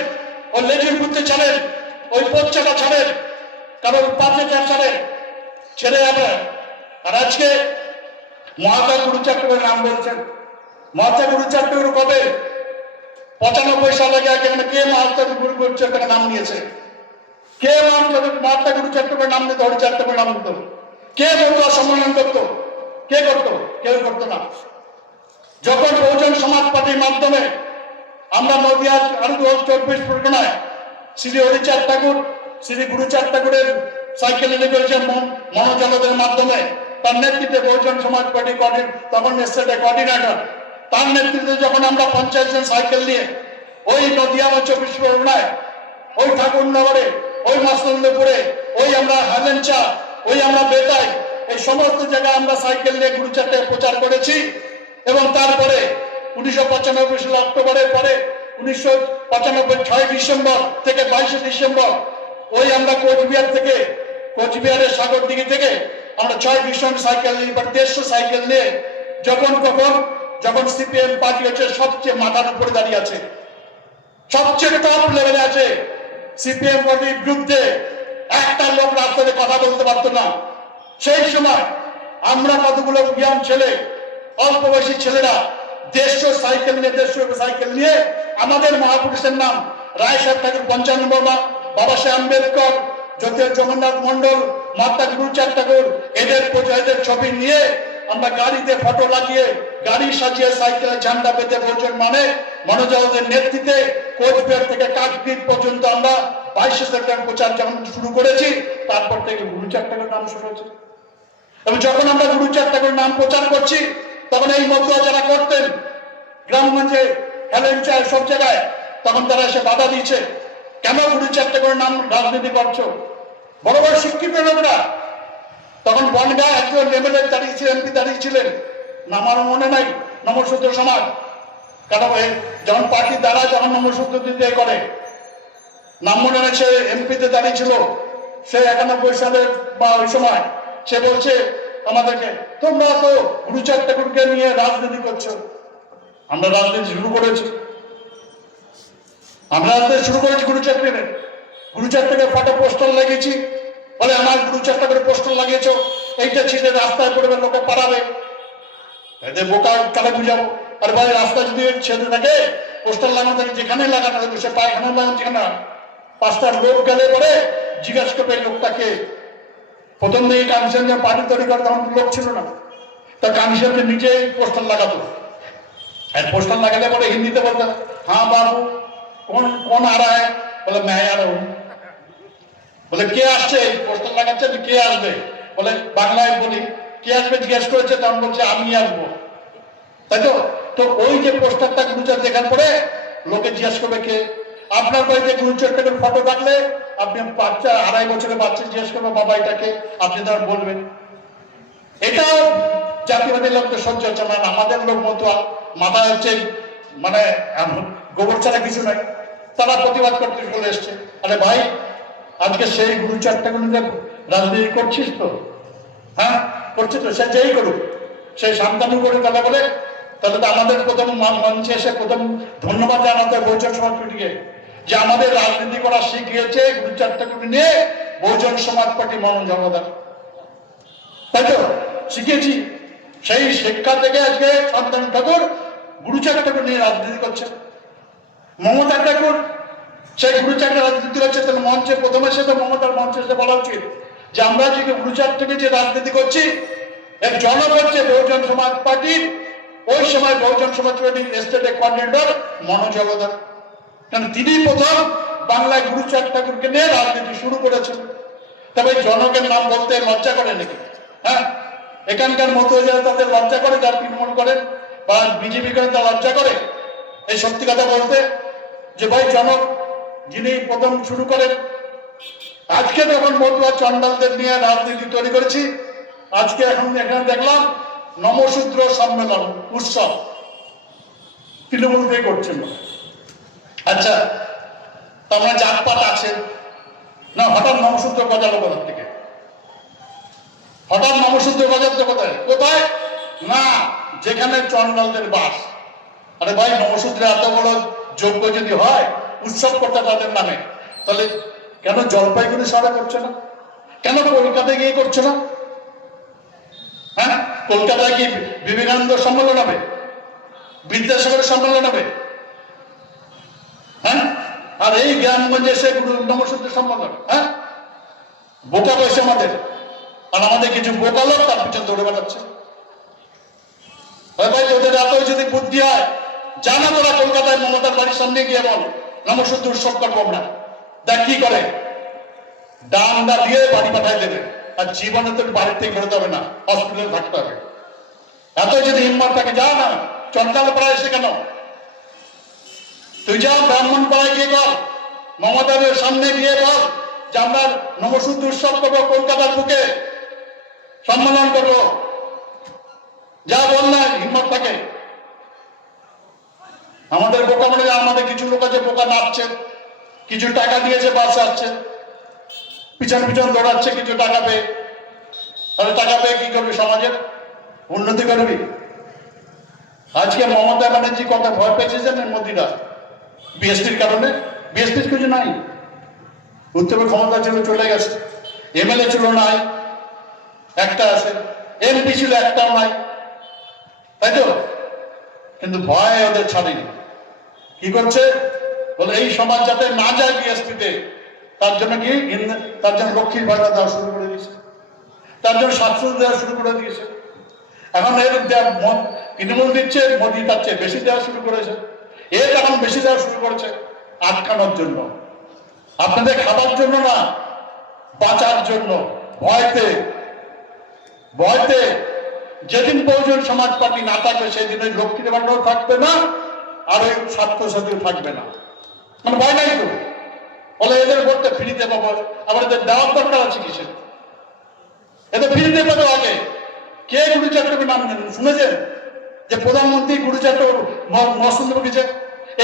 ওই লেজের বুদ্ধি ছাড়েন, ওই পচ্চাটা ছাড়েন, কারণ পাঁচেটা ছাড়েন, ছেড়ে যাবে। আর আজকে মহাত্মা গুরুচাট্টের নাম বলছেন। মহাত্মা গুরুচাট্টের কবে 95 সালে এখানে কে মহাত্মা গুরুচাট্টের নাম নিয়েছে? কে মহাত্মা গুরুচাট্টের নাম নিত? হরিচাট্টের নাম নিত? কে বলতো সম্মেলন করতো? কে করতো? কেউ করতো না। যখন বহুজন সমাজ পার্টির মাধ্যমে আমরা নদিয়া 24 পরগনায় শ্রী হরিচাঁদ ঠাকুর, শ্রী গুরুচাঁদ ঠাকুরের সাইকেল এনে করেছেন মনোজগতের মাধ্যমে, তার নেতৃত্বে বহুজন সমাজ পার্টি তখন স্টেটে কোঅর্ডিনেটর, তার নেতৃত্বে যখন আমরা 50 জন সাইকেল নিয়ে ওই নদিয়া 24 পরগনায়, ওই ঠাকুরনগরে, ওই মাসলন্দপুরে, ওই আমরা হালেঞ্চা, ওই আমরা বেতাই, এই সমস্ত জায়গায় আমরা সাইকেল নিয়ে গুরুচাঁদকে প্রচার করেছি। এবং তারপরে 1995 সালে অক্টোবরের পরে 1995 6 ডিসেম্বর থেকে 22 ডিসেম্বর ওই আমরা কোচবিহার থেকে, কোচবিহারের সাগরদিঘি থেকে আমরা 6 ডিসেম্বর সাইকেল নিয়ে, 150 সাইকেল নিয়ে যখন সিপিএম পার্টি হচ্ছে সবচেয়ে মাথার উপরে দাঁড়িয়ে আছে, সবচেয়ে টপ লেভেলে আছে, সিপিএম পার্টির বিরুদ্ধে একটা লোক রাস্তাতে কথা বলতে পারতো না। সেই সময় আমরা কতগুলো ইয়াং ছেলে, অল্প বয়সী ছেলেরা 150 সাইকেল নিয়ে আমাদের মহাপুরুষের নাম রায় সাহেব ঠাকুর, 95 বাবা সাহেব আম্বেদকর, জ্যোতির জগন্নাথ মন্ডল, মহাত্মা গুরুচাঁদ ঠাকুর, এদের ছবি নিয়ে আমরা গাড়িতে ফটো লাগিয়ে, গাড়ি সাজিয়ে, সাইকেলে ঝান্ডা পেতে বহুজন মনোজগতের নেতৃত্বে কোচবিহার থেকে কাকদ্বীপ পর্যন্ত আমরা 22 সেপ্টেম্বর প্রচার যখন শুরু করেছি, তারপর থেকে গুরুচাঁদ ঠাকুর নাম শুরু হয়েছে। এবং যখন আমরা গুরুচাঁদ ঠাকুর নাম প্রচার করছি, তখন এই মতুয়া যারা করতেন গ্রামগঞ্জে, হেলেঞ্চায়, সব জায়গায়, তখন তারা এসে বাধা দিয়েছে, কেন গুরুচাঁদ ঠাকুরের নাম রাজনীতি করছো? বড় বড় শিক্ষিত লোকরা তখন বনগা একজন এমএলএ দাঁড়িয়েছিলেন, এমপি দাঁড়িয়েছিলেন, আমার মনে নাই, নমশূদ্র সমাজ, কারণ যখন পার্টি দ্বারা যখন নমশূদ্র দিতে করে, নাম মনে নাই, সে এমপিতে দাঁড়িয়েছিল, সে 91 সালের বা ওই সময়, সে বলছে আমাদেরকে, তোমরা তো গুরুচাঁদ ঠাকুরকে নিয়ে রাজনীতি করছো। আমরা রাজনীতি শুরু করেছি, গুরুচাঁদ নিয়ে। গুরুচাঁদ থেকে ফটো পোস্টার লাগিয়েছি, বলে আমার গুরুচাঁদ ঠাকুরের পোস্টার লাগিয়েছো, এইটা ছিঁড়ে রাস্তায় পড়বে, লোকে পাড়াবে, এদের বোকা কালে বুঝাবো। আর ভাই রাস্তায় যদি ছেড়ে থাকে, পোস্টার লাগানো থাকে, যেখানে লাগানো থাকে, সে পায়খানা লাগানো, যেখানে 5টা লোক গেলে পরে জিজ্ঞাসা করবে লোকটাকে। প্রথম দিকে কামিশন পার্টি তৈরি করে তখন লোক ছিল না, তা কামিশনকে নিজেই পোস্টার লাগাতো। আর পোস্টার লাগালে পরে হিন্দিতে বলতো, হ্যাঁ বাবু কোন आ रहा है? বলে मैं आ रहा हूं। বলে কে আসছে? পোস্টার লাগাচ্ছে, কে আসবে? বলে বাংলায় বলি, কে আসবে জিজ্ঞেস করেছে, তখন বলছে আমি আসবো, তাই তো। তো ওই যে পোস্টারটা গুরুচাঁদ দেখার পরে লোকে জিজ্ঞেস করবে কে। আপনার বাড়িতে গুরুচাঁদ ঠাকুর ফটো থাকলে আপনি বাচ্চা, 2.5 বছরের বাচ্চা জিজ্ঞেস করবে বাবা এটাকে, আপনি তার বলবেন। এটাও জাতিবাদী লোকদের সহ্য হচ্ছে না। আমাদের লোক মতো মাথা হচ্ছে মানে গোবর ছাড়া কিছু নাই, তারা প্রতিবাদ করতে চলে এসছে। আরে ভাই, আজকে সেই গুরুচাঁদ ঠাকুর রাজনীতি করছিস তো? হ্যাঁ করছে তো, সে যেই করুক, সেই সান্তানু করে তাহলে বলে, তাহলে তো আমাদের প্রথম মঞ্চে এসে প্রথম ধন্যবাদ জানাতে বহুজন সমাজ পার্টিকে, যে আমাদের রাজনীতি করা শিখিয়েছে গুরুচাঁদ ঠাকুর নিয়ে বহুজন সমাজ পার্টি মনোজগৎ, তাই তো শিখিয়েছি। সেই শিক্ষা থেকে আজকে শান্তনু ঠাকুর গুরুচাঁদ ঠাকুর নিয়ে রাজনীতি করছে। মমতা ঠাকুর সেই গুরুচাঁদ রাজনীতি করছে, তাহলে মঞ্চে প্রথমে সে তো মমতার মঞ্চে এসে বলা উচিত যে আমরা যে গুরুচাঁদ থেকে যে রাজনীতি করছি, এর জনক হচ্ছে বহুজন সমাজ পার্টির, ওই সময় বহুজন সমাজ পার্টির স্টেটে কোঅর্ডিনেটর মনোজগৎ, কারণ তিনি প্রথম বাংলায় গুরুচাঁদ ঠাকুরকে নিয়ে রাজনীতি শুরু করেছেন। তবে জনকের নাম বলতে লজ্জা করে নাকি? হ্যাঁ, এখানকার মতো যারা তাদের লজ্জা করে, যারা তৃণমূল করেন বা বিজেপি করেন, তা লজ্জা করে এই সত্যি কথা বলতে, যে ভাই জনক যিনি প্রথম শুরু করেন। আজকে যখন মতুয়া চন্ডালদের নিয়ে রাজনীতি তৈরি করেছি, আজকে এখন এখানে দেখলাম নমশূদ্র সম্মেলন উৎসব তৃণমূল দিয়ে করছেন। আচ্ছা, তোমরা জাতপাত আছে না? হঠাৎ নমশূদ্র গজালো কোথা থেকে? হঠাৎ নবসূত্র বাজাচ্ছে কোথায় কোথায়? না, যেখানে চন্ডালদের বাস। আরে ভাই, নবসূত্রে এত বড় যোগ্য যদি হয় উৎসব করতে তাদের নামে, তাহলে কেন জলপাইগুড়ি শহরে করছে না? কেন কলকাতায় গিয়ে করছে না? হ্যাঁ, কলকাতায় কি বিবেকানন্দ সম্মেলন হবে, বিদ্যাসাগরের সম্মেলন হবে? হ্যাঁ, আর এই গ্রামগঞ্জে এসে নবসূত্র সম্মেলন? হ্যাঁ, বোকা বয়সে আমাদের, আর আমাদের কিছু বোকা লোক তার পিছনে দৌড়ে বেড়াচ্ছে। ভাই, তোদের এত যদি বুদ্ধি হয়, জানা তোরা কলকাতায় মমতার বাড়ির সামনে গিয়ে বল নবসূত্র উৎসব করবো আমরা। দেখ কি করে, ডান্ডা দিয়ে বাড়ি পাঠাই দেবে, আর জীবনে তোর বাড়ির থেকে বেরোতে হবে না, হসপিটালে থাকতে হবে। এত যদি হিম্মত থাকে, যা না চন্ডাল পাড়ায় এসে কেন, তুই যা ব্রাহ্মণ পাড়ায় গিয়ে বল, মমতাদের সামনে গিয়ে বল যে আমরা নবসূত্র উৎসব করবো, কলকাতার বুকে সম্মেলন করবো। যা বল না, হিম্মত থাকে। আমাদের বোকা মানে আমাদের কিছু লোক আছে বোকা নাচছে, কিছু টাকা দিয়েছে বাসে আসছে, পিছন পিছন দৌড়াচ্ছে কিছু টাকা পেয়ে। তাহলে টাকা পেয়ে কি করবি, সমাজের উন্নতি করবি? আজকে মমতা ব্যানার্জি কত ভয় পেয়েছে জানেন মোদিরা? বিএসপির কারণে। বিএসপির কিছু নাই, উত্তরের ক্ষমতা ছিল চলে গেছে, এমএলএ ছিল নাই একটা আছে, এমপি ছিল একটাও নাই, তাই তো? কিন্তু ভয় ওদের ছাড়েনি। কি করছে বলে, এই সমাজ যাতে না যায় বিএসপিতে, তার জন্য কি, তার জন্য লক্ষ্মীর ভাড়া দেওয়া শুরু করে দিয়েছে, তার জন্য স্বাস্থ্য দেওয়া শুরু করে দিয়েছে। এখন এর তৃণমূল দিচ্ছে, মোদী তার চেয়ে বেশি দেওয়া শুরু করেছে। এর এখন বেশি দেওয়া শুরু করেছে আটকানোর জন্য, আপনাদের খাবার জন্য না, বাঁচার জন্য। ভয়তে ভয়তে যেদিন বহুজন সমাজ পার্টি না থাকবে সেদিন ওই লক্ষ্মীর ভাণ্ডারও থাকবে না, আর ওই স্বাস্থ্যসাথীও থাকবে না। মানে ভয় নাই তো, বলে এদের ভোটটা ফ্রিতে পাবো, আবার এদের দেওয়ার দরকার আছে কিসের? এদের ফ্রিতে পাবো। আগে কে গুরুচক্রকে নাম শুনেছেন যে প্রধানমন্ত্রী গুরুচক্র মহাসুন্দর গেছে,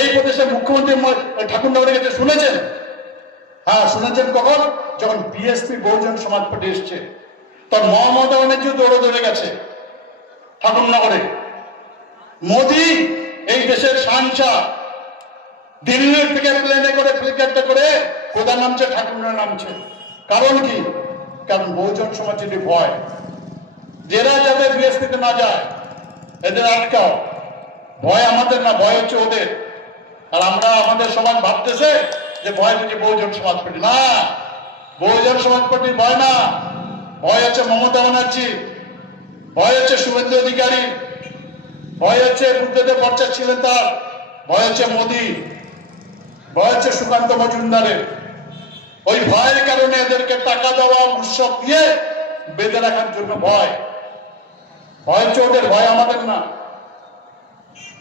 এই প্রদেশের মুখ্যমন্ত্রী ঠাকুরনগরে গেছে, শুনেছেন? হ্যাঁ শুনেছেন। কখন? যখন বিএসপি বহুজন সমাজ পার্টি এসছে, তখন মমতা ব্যানার্জি দৌড়ে দৌড়ে গেছে ঠাকুরনগরে। মোদী এই দেশের শানচা, দিল্লির থেকে প্লেনে করে হেলিকপ্টার করে কোথায় নামছে, ঠাকুরনগরে নামছে। কারণ কি? কারণ বহুজন সমাজের ভয়, যারা যাতে বিএসপিতে না যায় এদের আটকাও। ভয় আমাদের না, ভয় হচ্ছে ওদের। আর আমরা আমাদের সমাজ ভাবতেছে যে ভয় হচ্ছে বহুজন সমাজ পার্টি। না, বহুজন সমাজ পার্টির ভয় না, ভয় হচ্ছে মমতা ব্যানার্জি, ভয় হচ্ছে শুভেন্দু অধিকারী, ভয় হচ্ছে বুদ্ধদেব ভট্টাচার্য ছিলেন তার, ভয় হচ্ছে মোদী, ভয় হচ্ছে সুকান্ত মজুমদারের। ওই ভয়ের কারণে এদেরকে টাকা দেওয়া, উৎসব দিয়ে বেঁধে রাখার জন্য ভয়। ভয় হচ্ছে ওদের, ভয় আমাদের না।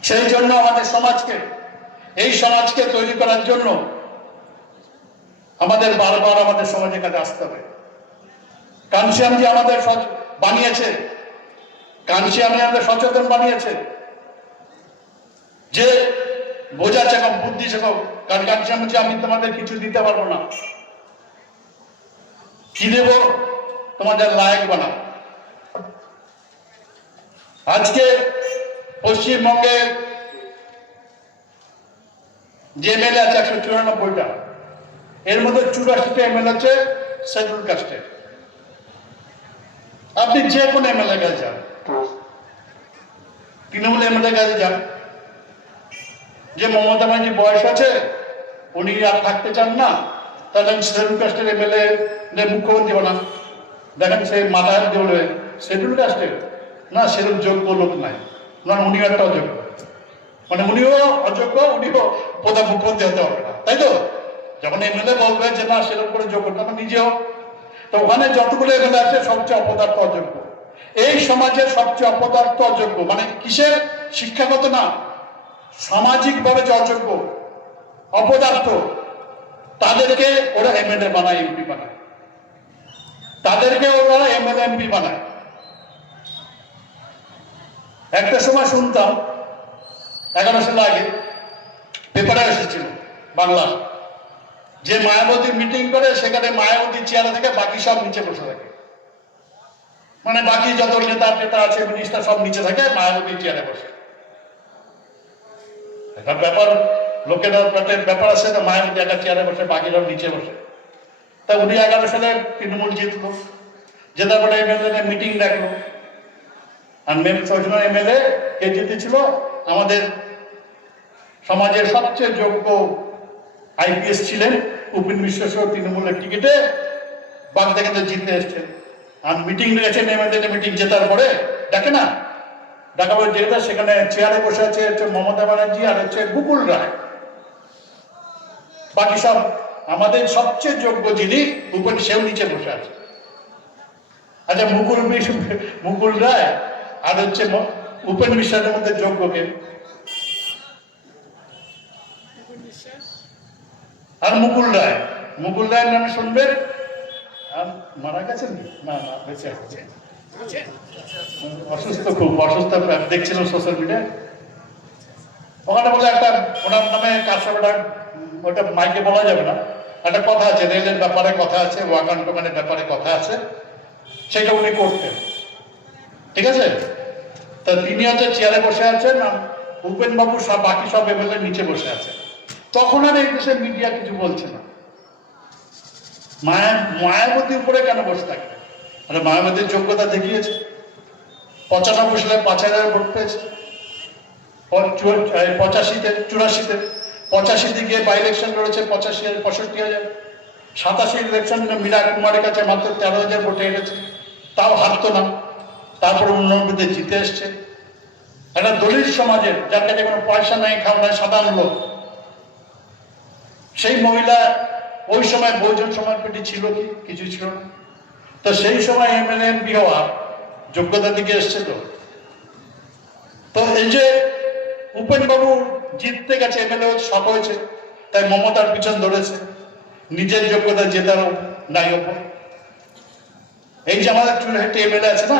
সেই জন্য আমাদের সমাজকে, এই সমাজকে তৈরি করার জন্য আমাদের বারবার আমাদের সমাজের কাছে আসতে হবে। কানসিয়ামজি আমাদের বানিয়েছে, কানসিয়ামজি আমাদের সচেতন বানিয়েছে যে বোঝা শেখাও, বুদ্ধি শেখাও। কারণ কানসিয়ামজি আমি তোমাদের কিছু দিতে পারবো না, কি দেব? তোমাদের লায়ক বানাও। আজকে পশ্চিমবঙ্গে যে এমএলএ আছে 194টা, এর মধ্যে 84টা এমএলএ আছে শিডিউল কাস্টের। আপনি যে কোনো এমএলএ কাছে যান, তৃণমূল এমএলএ কাছে যান, যে মমতা ব্যানার্জি বয়স আছে, উনি আর থাকতে চান না, তাহলে আমি শিডিউল কাস্টের এমএলএ মুখ্যমন্ত্রী বানান। দেখেন সেই মাথায় বলবে শিডিউল কাস্টের না, সেরকম যোগ্য লোক নাই, না উনি একটা অযোগ্য, মানে উনিও অযোগ্য, উনিও প্রধান মুখ্যমন্ত্রী হতে হবে না, তাই তো? যখন এমএলএ বলবে যে না সেরকম করে যোগ্য, তখন নিজেও তো ওখানে যতগুলো এমএলএ আছে সবচেয়ে অপদার্থ অযোগ্য। এই সমাজের সবচেয়ে অপদার্থ অযোগ্য, মানে কিসের? শিক্ষাগত না, সামাজিকভাবে যে অযোগ্য, অপদার্থ, তাদেরকে ওরা এমএলএ বানায়, এমপি বানায়, তাদেরকে ওরা এমএলএ এমপি বানায়। একটা সময় শুনতাম 11 সাল আগে পেপারে এসেছিল বাংলা, যে মায়াবতী মিটিং করে সেখানে মায়াবতী চেয়ারে থেকে বাকি সব নিচে বসে থাকে। মানে বাকি যত নেতা আছে, মিনিস্টার সব নিচে থাকে, মায়াবতী চেয়ারে বসে। একটা ব্যাপার, লোকেরা ব্যাপার আছে না, মায়াবতী একটা চেয়ারে বসে, বাকিরা নিচে বসে। তা 2011 সালে তৃণমূল জিতলো, জেতার পরে এমএলএ মিটিং ডাকলো। আর সজনা এমএলএ কে জিতেছিল? আমাদের সমাজের সবচেয়ে যোগ্য আইপিএস ছিলেন উপেন মিশ্র সহ তৃণমূলের টিকিটে বাগদা কিন্তু জিতে এসছেন। আর মিটিং ডেকেছেন এমএলএ, মিটিং জেতার পরে ডাকে না, ডাকা পরে যেটা সেখানে চেয়ারে বসে আছে হচ্ছে মমতা ব্যানার্জি আর হচ্ছে মুকুল রায়। বাকি সব আমাদের সবচেয়ে যোগ্য যিনি উপেন, সেও নিচে বসে আছে। আচ্ছা, মুকুল রায় আর হচ্ছে উপেন বিশ্বাসের মধ্যে যোগ্য কে? আর মুকুল রায়ের নামে শুনবেন মারা গেছেন? না না, বেঁচে আছে, অসুস্থ, খুব অসুস্থ দেখছিলাম সোশ্যাল মিডিয়ায়। ওখানে বলে একটা ওনার নামে কাজ হবে, ওটা মাইকে বলা যাবে না, একটা কথা আছে, রেলের ব্যাপারে কথা আছে, ওয়াগন টোগানের ব্যাপারে কথা আছে, সেটা উনি করতেন। ঠিক আছে, তা তিনি হচ্ছে চেয়ারে বসে আছেন, উপেন বাবু সব বাকি সব এমএলএ নিচে বসে আছে। তখন আর এই দেশের মিডিয়া কিছু বলছে না। মায়াবতী উপরে কেন বসে থাকে? মানে মায়াবতীর যোগ্যতা দেখিয়েছে। 95 সালে 5,000 ভোট পেয়েছে, 85-তে 84-তে 85-তে গিয়ে বাই ইলেকশন লড়েছে 65,000। 87 ইলেকশন মীরা কুমারের কাছে মাত্র 13,000 ভোটে হেরেছে, তাও হারতো না। তারপরে 89-তে জিতে এসছে। একটা দলিত সমাজের, যার কাছে কোনো পয়সা নাই, খাওয়া নাই, সাধারণ লোক, সেই মহিলা ওই সময় বহুজন সমাজ পার্টি ছিল কি? কিছু ছিল না। তো সেই সময় এমএলএ এমপি হওয়ার যোগ্যতা দিকে এসছে। তো এই যে উপেন বাবু জিততে গেছে, এমএলএ সব হয়েছে, তাই মমতার পিছন ধরেছে, নিজের যোগ্যতা জেতারও নাই ওপর। এই যে আমাদের চুলহেটে এমএলএ আছে না,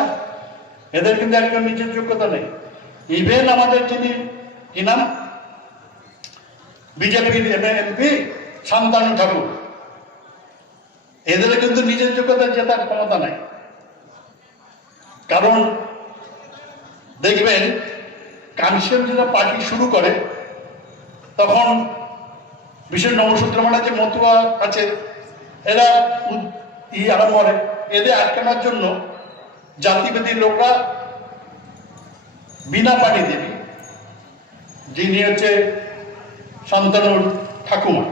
এদের কিন্তু একজন নিজের যোগ্যতা নেই। ইভেন আমাদের যিনি কি নাম বিজেপির এমপি শান্তনু ঠাকুর, এদের কিন্তু নিজের যোগ্যতা জেতার ক্ষমতা নাই। কারণ দেখবেন কানসিয়াম যারা পার্টি শুরু করে, তখন বিশেষ নবসূত্র মানে যে মতুয়া আছে, এরা আরম্ভ করে, এদের আটকানোর জন্য জাতিভেদীর লোকরা বীণাপাণি দেবী, যিনি হচ্ছে শান্তনুর ঠাকুমা,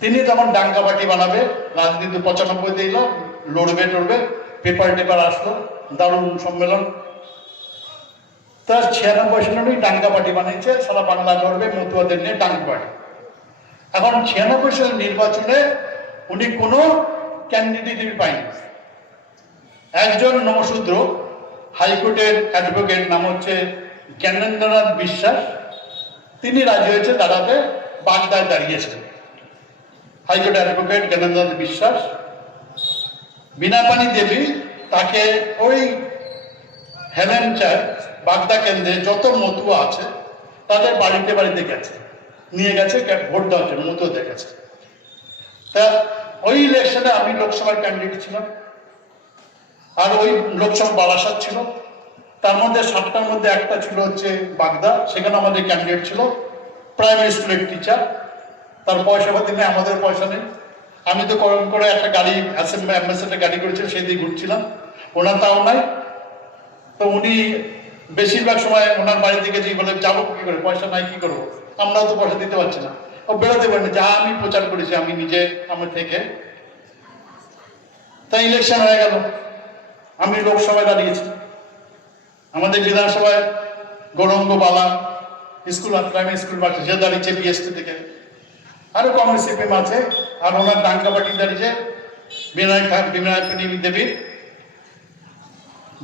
তিনি তখন ডাঙ্কা পার্টি বানাবে। রাজনীতি 95-তে এলো, লড়বে টড়বে, পেপার আসলো, দারুণ সম্মেলন। তার 96 ডাঙ্কা পার্টি বানিয়েছে, সারা বাংলা লড়বে মতুয়াদের নিয়ে ডাঙ্কা পার্টি। এখন 96 সালের নির্বাচনে উনি কোনো ক্যান্ডিডেট পায়নি। একজন নমশূদ্র হাইকোর্টের অ্যাডভোকেট, নাম হচ্ছে জ্ঞানেন্দ্রনাথ বিশ্বাস, তিনি রাজি হয়েছে দাঁড়াতে, বাগদায় দাঁড়িয়েছেন। হাইকোর্ট অ্যাডভোকেট জ্ঞানেন্দ্রনাথ বিশ্বাস, বীণাপাণি দেবী তাকে ওই হেলেন চায় বাগদা কেন্দ্রে যত মতুয়া আছে তাদের বাড়িতে বাড়িতে গেছে, নিয়ে গেছে ভোট দেওয়ার জন্য, মতুয়াদের গেছে। তা ওই ইলেকশনে আমি লোকসভার ক্যান্ডিডেট ছিলাম, আর ওই লোকসভা বারাসাত ছিল, তার মধ্যে 7টার মধ্যে একটা ছিল হচ্ছে বাগদা, সেখানে আমাদের ক্যান্ডিডেট ছিল প্রাইমারি স্কুলের টিচার। তার পয়সা পাতি নেই, আমাদের পয়সা নেই। আমি তো করম করে একটা গাড়ি অ্যাম্বাসেডার গাড়ি করেছিলাম, সেই দিয়ে ঘুরছিলাম, ওনার তাও নাই। তো উনি বেশিরভাগ সময় ওনার বাড়ি থেকে যে বলে যাবো কি করে, পয়সা নাই, কি করবো, আমরাও তো পয়সা দিতে পারছি না। ও বেরোতে পারেনি, যা আমি প্রচার করেছি আমি নিজে আমার থেকে। তাই ইলেকশন হয়ে গেল, আমি লোকসভায় দাঁড়িয়েছি। আমাদের বিধানসভায় গৌরঙ্গ বালা স্কুল, প্রাইমারি স্কুল বাচ্চা, সে দাঁড়িয়েছে বিএসপি থেকে, আরো কংগ্রেস সিপিএম আছে, আর ওনার ডাঙ্কা পার্টি দাঁড়িয়েছে বীণাপাণি দেবীর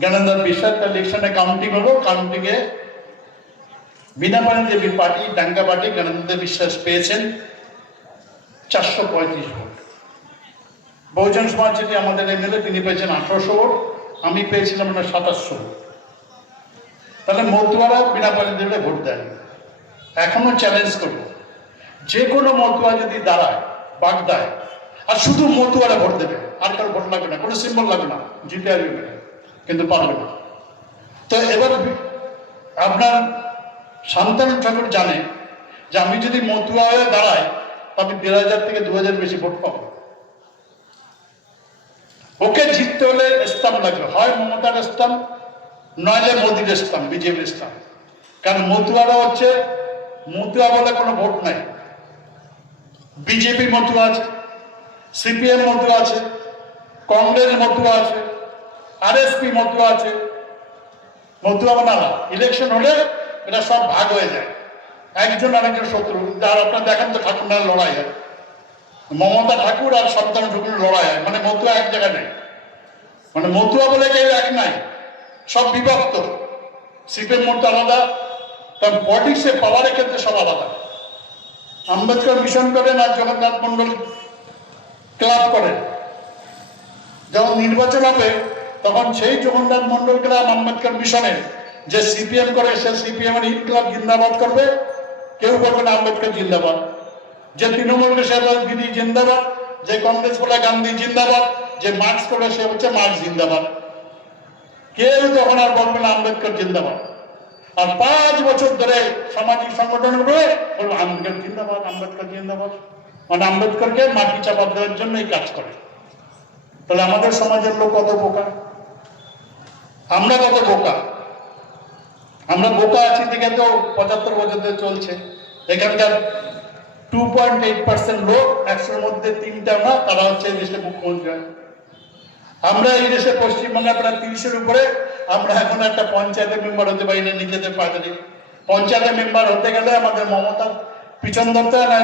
জ্ঞানেন্দ্রনাথ বিশ্বাস। তার ইলেকশনে কাউন্টিং হলো, কাউন্টিংয়ে বীণাপাণি দেবীর পার্টি, ডাঙ্কা পার্টি, জ্ঞানেন্দ্রনাথ বিশ্বাস পেয়েছেন 435 ভোট। বহুজন সমাজ যেটি আমাদের এমএলএ, তিনি পেয়েছেন 1800 ভোট, আমি পেয়েছিলাম 2700 ভোট। তাহলে মতুয়ারা বীণাপাণি দেবীকে ভোট দেয়। এখনো চ্যালেঞ্জ করবো, যে কোনো মতুয়া যদি দাঁড়ায় বাগদায়, আর শুধু মতুয়ারা ভোট দেবে, আর কারো ভোট লাগবে না, কোনো সিম্বল লাগবে না, জিতে আসবে, কিন্তু পারবে না। তো এবার আপনার শান্তনু ঠাকুর জানে যে আমি যদি মতুয়া হয়ে দাঁড়াই তবে 1,500 থেকে 2,000 বেশি ভোট পাবো। ওকে জিততে হলে স্টাম্প লাগবে, হয় মমতার স্টাম্প নইলে মোদির স্টাম্প, বিজেপির স্টাম্প। কারণ মতুয়ারা হচ্ছে, মতুয়া বলে কোনো ভোট নাই। বিজেপি মতুয়া আছে, সিপিএম মতুয়া আছে, কংগ্রেস মতুয়া আছে, আরএসপি মতুয়া আছে। মতুয়া বানালা ইলেকশন হলে এটা সব ভাগ হয়ে যায়, একজন আরেকজন শত্রু। আর আপনার দেখেন তো ঠাকুর মেলার লড়াই হয়, মমতা ঠাকুর আর শান্তনু ঠাকুরের লড়াই হয়, মানে মতুয়া এক জায়গায় নেই, মানে মতুয়া বলে কেউ এক নাই, সব বিভক্ত। সিপিএম মতো আলাদা, কারণ পলিটিক্সে পাওয়ারের ক্ষেত্রে সব আলাদা। আম্বেদকর মিশন করেন আর জগন্নাথ মন্ডল ক্লাব করেন। যখন নির্বাচন হবে তখন সেই জগন্নাথ মন্ডল ক্লাব আম্বেদকর মিশনের যে সিপিএম করে সে সিপিএম এর ইনকলাব জিন্দাবাদ করবে, কেউ করবে না আম্বেদকর জিন্দাবাদ। যে তৃণমূলকে সে দিদি জিন্দাবাদ, যে কংগ্রেস বলে গান্ধী জিন্দাবাদ, যে মার্কস করে সে হচ্ছে মার্কস জিন্দাবাদ। কেউ তখন আর বলবে না আম্বেদকর জিন্দাবাদ। আর 5 বছর ধরে সামাজিক সংগঠন করে বলবো আম্বেদকর জিন্দাবাদ, আম্বেদকর জিন্দাবাদ, মানে আম্বেদকরকে মাটি চাপা দেওয়ার জন্য এই কাজ করে। তাহলে আমাদের সমাজের লোক কত বোকা, আমরা কত বোকা। আমরা বোকা আছি দেখে তো 75 বছর ধরে চলছে। এখানকার 2.8% লোক, 100-র মধ্যে 3টা না, তারা হচ্ছে এই দেশের মুখ্যমন্ত্রী হয়। আমরা এই দেশে পশ্চিমবঙ্গে প্রায় 30-এর উপরে, আমরা এখন একটা পঞ্চায়েতের মেম্বার হতে পারি না নিজেদের পার্টি। পঞ্চায়েতের মেম্বার হতে গেলে আমাদের মমতার পিছন ধরতে হয়, না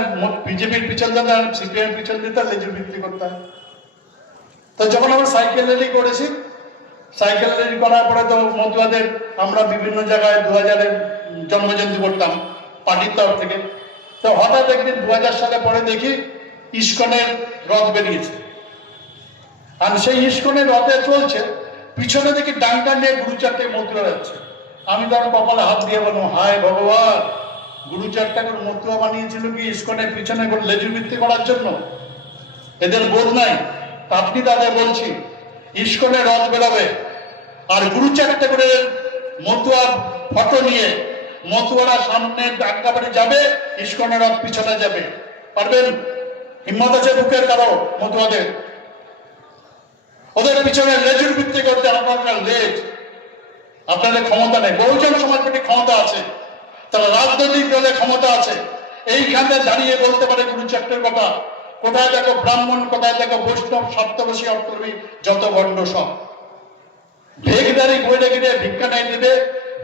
বিজেপির পিছন ধরতে হয়, সিপিএম পিছন দিতে হয়, লেজুর বিক্রি করতে হয়। তো যখন আমরা সাইকেল র্যালি করেছি, সাইকেল র্যালি করার পরে তো মতুয়াদের আমরা বিভিন্ন জায়গায় 2000-এর জন্মজয়ন্তী করতাম পার্টির তরফ থেকে। তো হঠাৎ একদিন 2000 সালে পরে দেখি ইস্কনের রথ বেরিয়েছে, আর সেই ইস্কনের রথে চলছে, পিছনে দেখি ডাঙ্কা নিয়ে গুরু 4টে মতুয়া যাচ্ছে। আমি তার কপালে হাত দিয়ে বললাম, হায় ভগবান, গুরু 4টা করে মতুয়া বানিয়েছিল কি ইস্কনের পিছনে করে লেজু বৃত্তি করার জন্য? এদের বোধ নাই। আপনি তাদের বলছি, ইস্কনের রথ বেরোবে আর গুরু 4টে করে মতুয়ার ফটো নিয়ে মতুয়ারা সামনে ডাঙ্কা বাড়ি যাবে, ইস্কনের রথ পিছনে যাবে। পারবেন? হিম্মত আছে বুকের কারো মতুয়াদের? ওদের পিছনে লেজুর ভিত্তি করতে আপনার লেজ, আপনাদের ক্ষমতা নেই। বহুজন সমাজ পার্টি ক্ষমতা আছে, তারা রাজনৈতিক দলে ক্ষমতা আছে, এইখানে দাঁড়িয়ে বলতে পারে গুরু 4টের কথা। কোথায় দেখো ব্রাহ্মণ, কোথায় দেখো বৈষ্ণব, সপ্তবশী অর্থবী, যত বর্ণ সব। ভেগদারি বইলে গিয়ে ভিক্ষা নাই দিবে,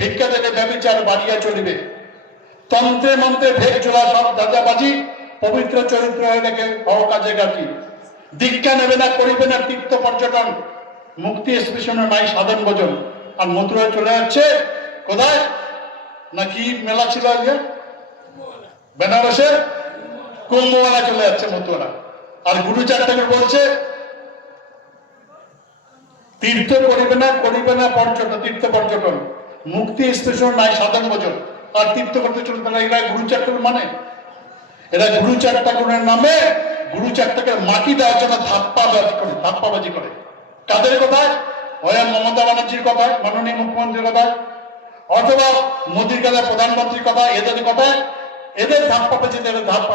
ভিক্ষা দিলে ব্যভিচার বাড়িয়া চলিবে। তন্ত্রে মন্ত্রে ভেগ চলা সব দাদাবাজি, পবিত্র চরিত্র হয়ে দেখে অকাজে গাছি। দীক্ষা নেবে না, করিবে না তীর্থ পর্যটন, মুক্তি এক্সপ্রেশনে নাই সাধন ভোজন। আর মথুরায় চলে যাচ্ছে কোথায় না কি মেলা ছিল আজকে বেনারসে, কুম্ভমেলা চলে যাচ্ছে মথুরা। আর গুরু 4টা বলছে তীর্থ করিবে না পর্যটন, তীর্থ পর্যটন, মুক্তি স্টেশন নাই সাধন ভোজন। আর তীর্থ করতে চলে, তাহলে এরা গুরু 4টা মানে, এরা গুরু 4টার নামে গুরু 4টাকে মাটি দেওয়ার জন্য ধাপ্পাবাজি করে। কাদের কথায়? হয় মমতা ব্যানার্জির কথায়, মাননীয় মুখ্যমন্ত্রীর কথায়, অথবা মোদীর কথায়, প্রধানমন্ত্রীর কথায়, এদের কথায়। এদের ধাপ্পাবাজি,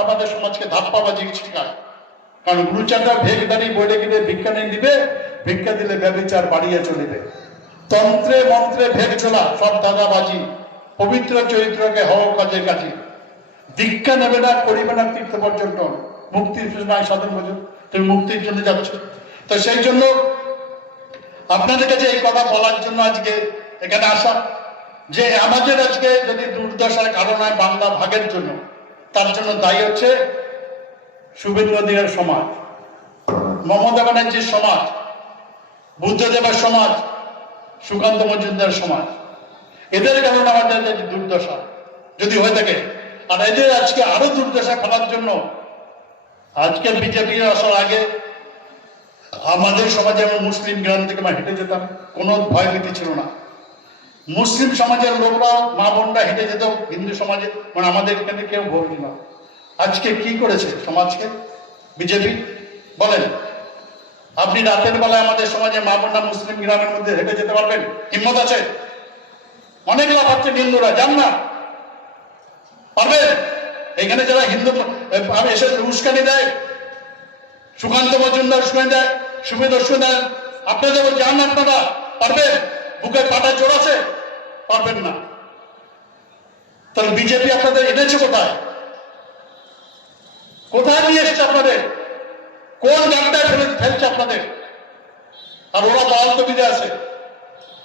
আমাদের সমাজকে ধাপ্পাবাজি শেখায়। কারণ গুরু 4টা ভেগ দাঁড়িয়ে বইলে গিয়ে ভিক্ষা নেই দিবে, ভিক্ষা দিলে ব্যভিচার বাড়িয়ে চলিবে। তন্ত্রে মন্ত্রে ভেগ চলা সব দাদাবাজি, পবিত্র চরিত্রকে হও কাজে কাজে। দীক্ষা নেবে না, করিবে না তীর্থ পর্যটন, মুক্তির নাই সাধন ভোজন। তুমি মুক্তির জন্য যাচ্ছ। তো সেই জন্য আপনাদের কাছে এই কথা বলার জন্য আজকে এখানে আসা, যে আমাদের আজকে যদি দুর্দশার কারণ হয় বাংলা ভাগের জন্য, তার জন্য দায়ী হচ্ছে শুভেন্দু অধিকারীর সমাজ, মমতা ব্যানার্জির সমাজ, বুদ্ধদেবের সমাজ, সুকান্ত মজুমদার সমাজ। এদের কারণে আমাদের দুর্দশা যদি হয়ে থাকে। আর এদের আজকে আরো দুর্দশা ফেলার জন্য আজকে বিজেপি আসার আগে আমাদের সমাজে আমরা মুসলিম গ্রাম থেকে আমরা হেঁটে যেতাম, কোনো ভয় ভীতি ছিল না। মুসলিম সমাজের লোকরা, মা বোনরা হেঁটে যেত, হিন্দু সমাজে মানে আমাদের এখানে কেউ ভোট না। আজকে কি করেছে সমাজকে বিজেপি বলেন? আপনি রাতের বেলায় আমাদের সমাজে মা বোনা মুসলিম গ্রামের মধ্যে হেঁটে যেতে পারবেন? হিম্মত আছে? অনেক লাভ হচ্ছে হিন্দুরা, যান না, পারবেন? এখানে যারা হিন্দু এসে উস্কানি দেয়, সুকান্ত মজুমদার উস্কানি দেয়, সুমিত উস্কানি দেয়, আপনাদের যান না, আপনারা পারবেন? বুকের পাটা জোর আছে? পারবেন না। তাহলে বিজেপি আপনাদের এনেছে কোথায়? কোথায় নিয়ে এসছে আপনাদের? কোন গানটায় ফেলছে আপনাদের? আর ওরা দল কবিতে আছে,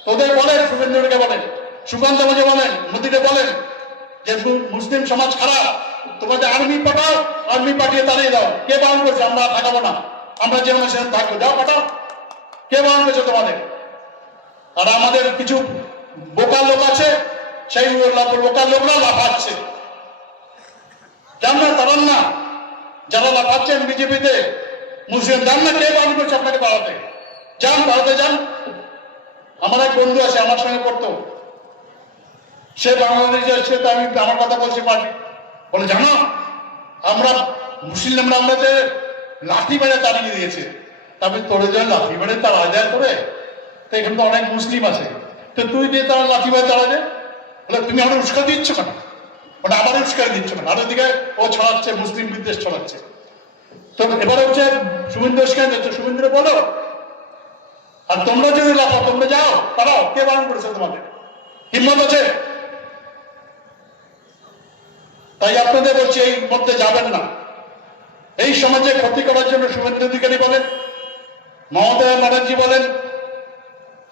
তোদের বলেন, শুভেন্দুকে বলেন, সুকান্ত মজুমদার বলেন, মোদীকে বলেন যে মুসলিম সমাজ খারাপ, তোমাদের আর্মি পাঠাও, আর্মি পাঠিয়ে তাড়িয়ে দাও। কে বারণ করছে? আমরা থাকাবো না, আমরা যেমন সেরকম থাকবো, যাও পাঠাও। কে বারণ করছে তোমাদের? আর আমাদের কিছু বোকা লোক আছে, সেই বোকা লোকরা লাফাচ্ছে, যান না, তারান না। যারা লাফাচ্ছেন বিজেপিতে মুসলিম, যান না। কে বারণ করছে আপনাকে পাড়াতে? যান, পাড়াতে যান। আমার এক বন্ধু আছে, আমার সঙ্গে পড়তো, সে বাংলাদেশে এসে, তো আমি আমার কথা বলছি, পার্টি বলে, জানো আমরা মুসলিমরা আমাদের লাঠি মেরে তাড়িয়ে দিয়েছে। তবে তোরে যখন লাঠি মেরে তারা যায় করে, তো এখানে তো অনেক মুসলিম আছে, তো তুই দিয়ে তারা লাঠি মেরে তারা যায়, বলে তুমি আমার উস্কা দিচ্ছ কেন? ওটা আবার উস্কার দিচ্ছ কেন? আর ওদিকে ও ছড়াচ্ছে, মুসলিম বিদ্বেষ ছড়াচ্ছে। তো এবার হচ্ছে শুভেন্দু উস্কানি দিচ্ছে, শুভেন্দুরে বলো। আর তোমরা যদি লাফাও, তোমরা যাও, তারাও। কে বারণ করেছে তোমাদের? হিম্মত আছে? তাই আপনাদের বলছি, এই মধ্যে যাবেন না। এই সমাজে ক্ষতি করার জন্য শুভেন্দু অধিকারী বলেন, মমতা ব্যানার্জি বলেন,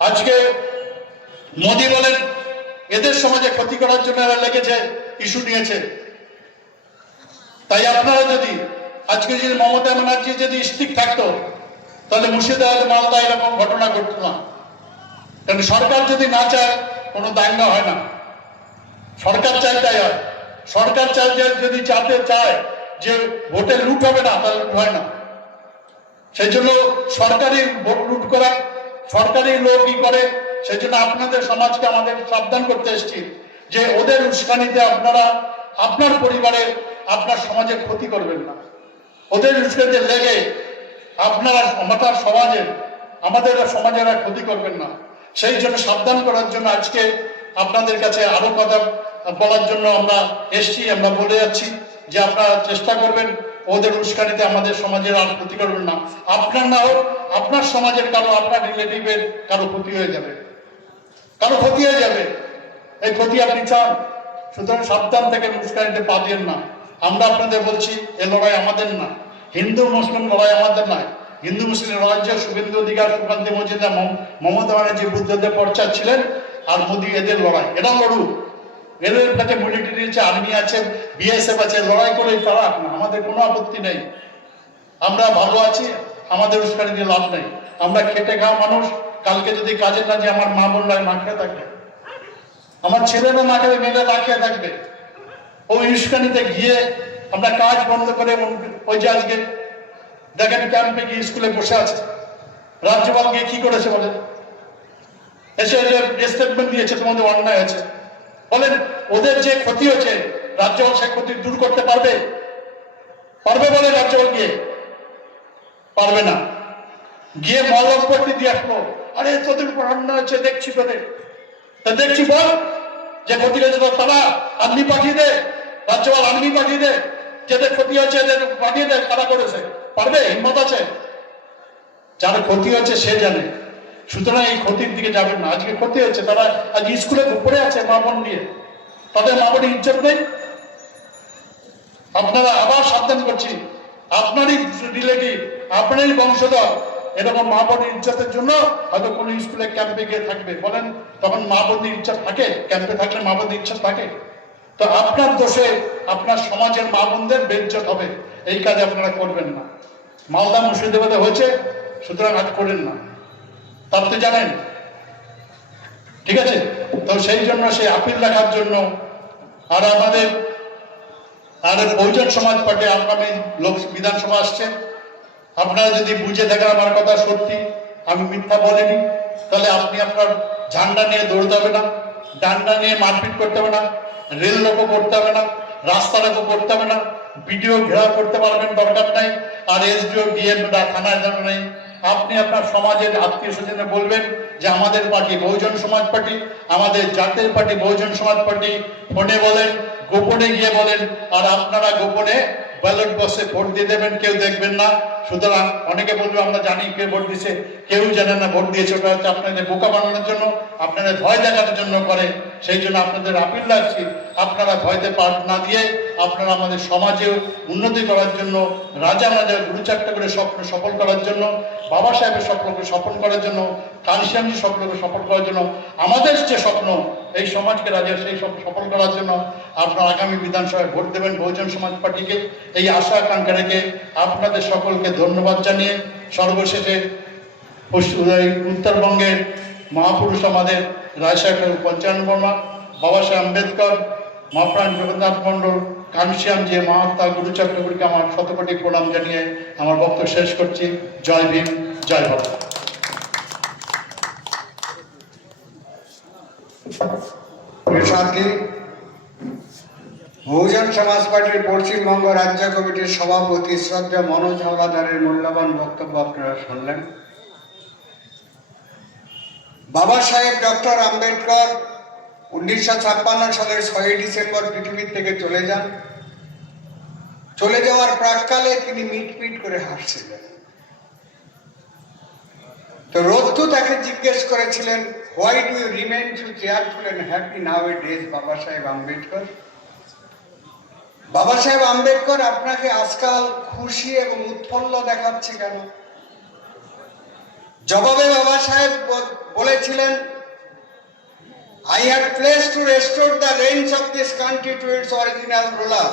আজকে মোদী বলেন, এদের সমাজে ক্ষতি করার জন্য এরা লেগেছে, ইস্যু নিয়েছে। তাই আপনারা যদি আজকে যদি মমতা ব্যানার্জি যদি স্টিক থাকতো, তাহলে মুর্শিদাবাদ, মালদা এরকম ঘটনা ঘটতো না। কারণ সরকার যদি না চায়, কোনো দাঙ্গা হয় না। সরকার চাই তাই হয়। সরকার চাই যদি চায় যে ভোটে লুট হবে না, তাহলে লুট হয় না। সেই জন্য সরকারি ভোট লুট করা, সরকারি লোকই করে। সেই জন্য আপনাদের সমাজকে আমাদের সাবধান করতে এসেছি যে ওদের উস্কানিতে আপনারা আপনার পরিবারের, আপনার সমাজের ক্ষতি করবেন না। ওদের উস্কানিতে লেগে আপনারা আমাদের সমাজের ক্ষতি করবেন না। সেই জন্য সাবধান করার জন্য আজকে আপনাদের কাছে আরো কথা বলার জন্য আমরা এসছি। আমরা বলে যাচ্ছি যে আপনারা চেষ্টা করবেন ওদের উস্কানিতে আমাদের সমাজের আর ক্ষতি করবেন না। আপনার না হোক, আপনার সমাজের কারো, আপনার রিলেটিভের কারো ক্ষতি হয়ে যাবে, কারো ক্ষতি হয়ে যাবে। এই ক্ষতি আপনি চান? সুতরাং সাবধান থেকে উস্কানিতে পা দিন না। আমরা আপনাদের বলছি, এ লড়াই আমাদের না, হিন্দু মুসলিম লড়াই আমাদের নয়। হিন্দু মুসলিম লড়াই শুভেন্দু অধিকারী, সুকান্ত মজুমদার, মমতা ব্যানার্জি, বুদ্ধদেব ভট্টাচার্য ছিলেন, আর মোদী, এদের লড়াই। এরা লড়ুক, এদের কাছে মিলিটারি আছে, আর্মি আছে, বিএসএফ আছে, লড়াই করে তারা, আমাদের কোনো আপত্তি নেই। আমরা ভালো আছি, আমাদের উস্কানি দিয়ে লাভ নেই। আমরা খেটে খাওয়া মানুষ, কালকে যদি কাজে না যে আমার মা বোনরা না খেয়ে থাকবে, আমার ছেলেরা না খেয়ে, মেয়েরা না খেয়ে থাকবে। ওই উস্কানিতে গিয়ে আমরা কাজ বন্ধ করে, ওই যে আজকে দেখেন ক্যাম্পে গিয়ে স্কুলে বসে আছে, রাজ্যপাল গিয়ে কি করেছে বলেন? এসে যে স্টেটমেন্ট দিয়েছে, তোমাদের অন্যায় হয়েছে। বলেন, ওদের যে ক্ষতি হয়েছে, রাজ্যপাল সে ক্ষতি দূর করতে পারবে? পারবে বলে রাজ্যপাল গিয়ে? পারবে না। গিয়ে মলমপট্টি দিয়ে আসবো, আরে তোদের উপর অন্যায় হয়েছে, দেখছি তোদের। তা দেখছি বল, যে ক্ষতি হয়েছে তারা আর্মি পাঠিয়ে দে, রাজ্যপাল আর্মি পাঠিয়ে দে, যাদের ক্ষতি হয়েছে এদের পাঠিয়ে দেয়। কারা করেছে? পারবে? হিম্মত আছে? যার ক্ষতি হচ্ছে সে জানে। সুতরাং এই ক্ষতির দিকে যাবেন না। আজকে ক্ষতি হচ্ছে, তারা আজ স্কুলে পড়ে আছে মা বোন নিয়ে, তাদের মা বোনের ইজ্জত নেই। আপনারা আবার সাবধান করছি, আপনারই রিলেটিভ, আপনারই বংশধর এরকম মা বোনের ইজ্জতের জন্য হয়তো কোনো স্কুলে ক্যাম্পে গিয়ে থাকবে। বলেন, তখন মা বোনের ইজ্জত থাকে? ক্যাম্পে থাকলে মা বোনের ইজ্জত থাকে? তো আপনার দোষে আপনার সমাজের মা বোনদের বেইজ্জত হবে। এই কাজ আপনারা করবেন না। মালদা মুর্শিদাবাদে হয়েছে, সুতরাং আজ করেন না, তার তো জানেন। ঠিক আছে? তো সেই জন্য সেই আপিল রাখার জন্য আর আমাদের বহুজন সমাজ পার্টি আগামী লোক বিধানসভা আসছে। আপনারা যদি বুঝে থাকেন আমার কথা সত্যি, আমি মিথ্যা বলিনি, তাহলে আপনি আপনার ঝান্ডা নিয়ে দৌড়তে হবে না, ডান্ডা নিয়ে মারপিট করতে হবে না, রেল লোকও করতে হবে না, রাস্তা লোকও করতে হবে না, বিডিও ঘেরাও করতে পারবেন, দরকার নাই। আর এসডিও ডিএম থানায় যেন নেই, আপনি আপনার সমাজের আত্মীয় স্বজনে বলবেন যে আমাদের পার্টি বহুজন সমাজ পার্টি, আমাদের জাতীয় পার্টি বহুজন সমাজ পার্টি। ফোনে বলেন, গোপনে গিয়ে বলেন, আর আপনারা গোপনে ব্যালট বক্সে ভোট দিয়ে দেবেন, কেউ দেখবেন না। সুতরাং অনেকে বলবে আমরা জানি কে ভোট দিয়েছে, কেউ জানেন না ভোট দিয়েছে। ওটা হচ্ছে আপনাদের বোকা বানানোর জন্য, আপনাদের ভয় দেখানোর জন্য করে। সেই জন্য আপনাদের আপিল রাখছি, আপনারা ভয়তে পাঠ না দিয়ে আপনারা আমাদের সমাজে উন্নতি করার জন্য, রাজা রাজার দু চারটা করে স্বপ্ন সফল করার জন্য, বাবা সাহেবের স্বপ্নকে সফল করার জন্য, কানসিয়ামজির স্বপ্নকে সফল করার জন্য, আমাদের যে স্বপ্ন এই সমাজকে রাজা সেই স্বপ্ন সফল করার জন্য আপনারা আগামী বিধানসভায় ভোট দেবেন বহুজন সমাজ পার্টিকে। এই আশা আকাঙ্ক্ষা রেখে আপনাদের সকলকে ধন্যবাদ জানিয়ে সর্বশেষে উত্তরবঙ্গের মহাপুরুষ আমাদের রায়সাহেব পঞ্চানন বর্মা, বাবা সাহেব আম্বেদকর, মাপ্রাণ জগন্নাথ মণ্ডল, কানসিয়ামজি, মহাত্মা গুরুচক্রবর্তীকে আমার শতকোটি প্রণাম জানিয়ে আমার বক্তব্য শেষ করছি। জয় ভীম, জয় ভারত। সাথী বহুজন সমাজ পার্টির পশ্চিমবঙ্গ রাজ্য কমিটির সভাপতি শ্রদ্ধা মনোজ হাওলাদারের মূল্যবান বক্তব্য আপনারা শুনলেন। বাবা সাহেব ডক্টর আম্বেদকর 1956 সালের 6 ডিসেম্বর পৃথিবীর থেকে চলে যান। চলে যাওয়ার প্রাককালে তিনি মিটমিট করে হাসছিলেন। তো রোদ্দু তাকে জিজ্ঞেস করেছিলেন, why do you remain so cheerful and happy nowadays Baba Saheb Ambedkar? বাবা সাহেব আম্বেদকর, আপনাকে আজকাল খুশি এবং উৎফুল্ল দেখাচ্ছে কেন? জবাবে বাবা সাহেব বলেছিলেন, I had pledged to restore the reins of this country to its original ruler.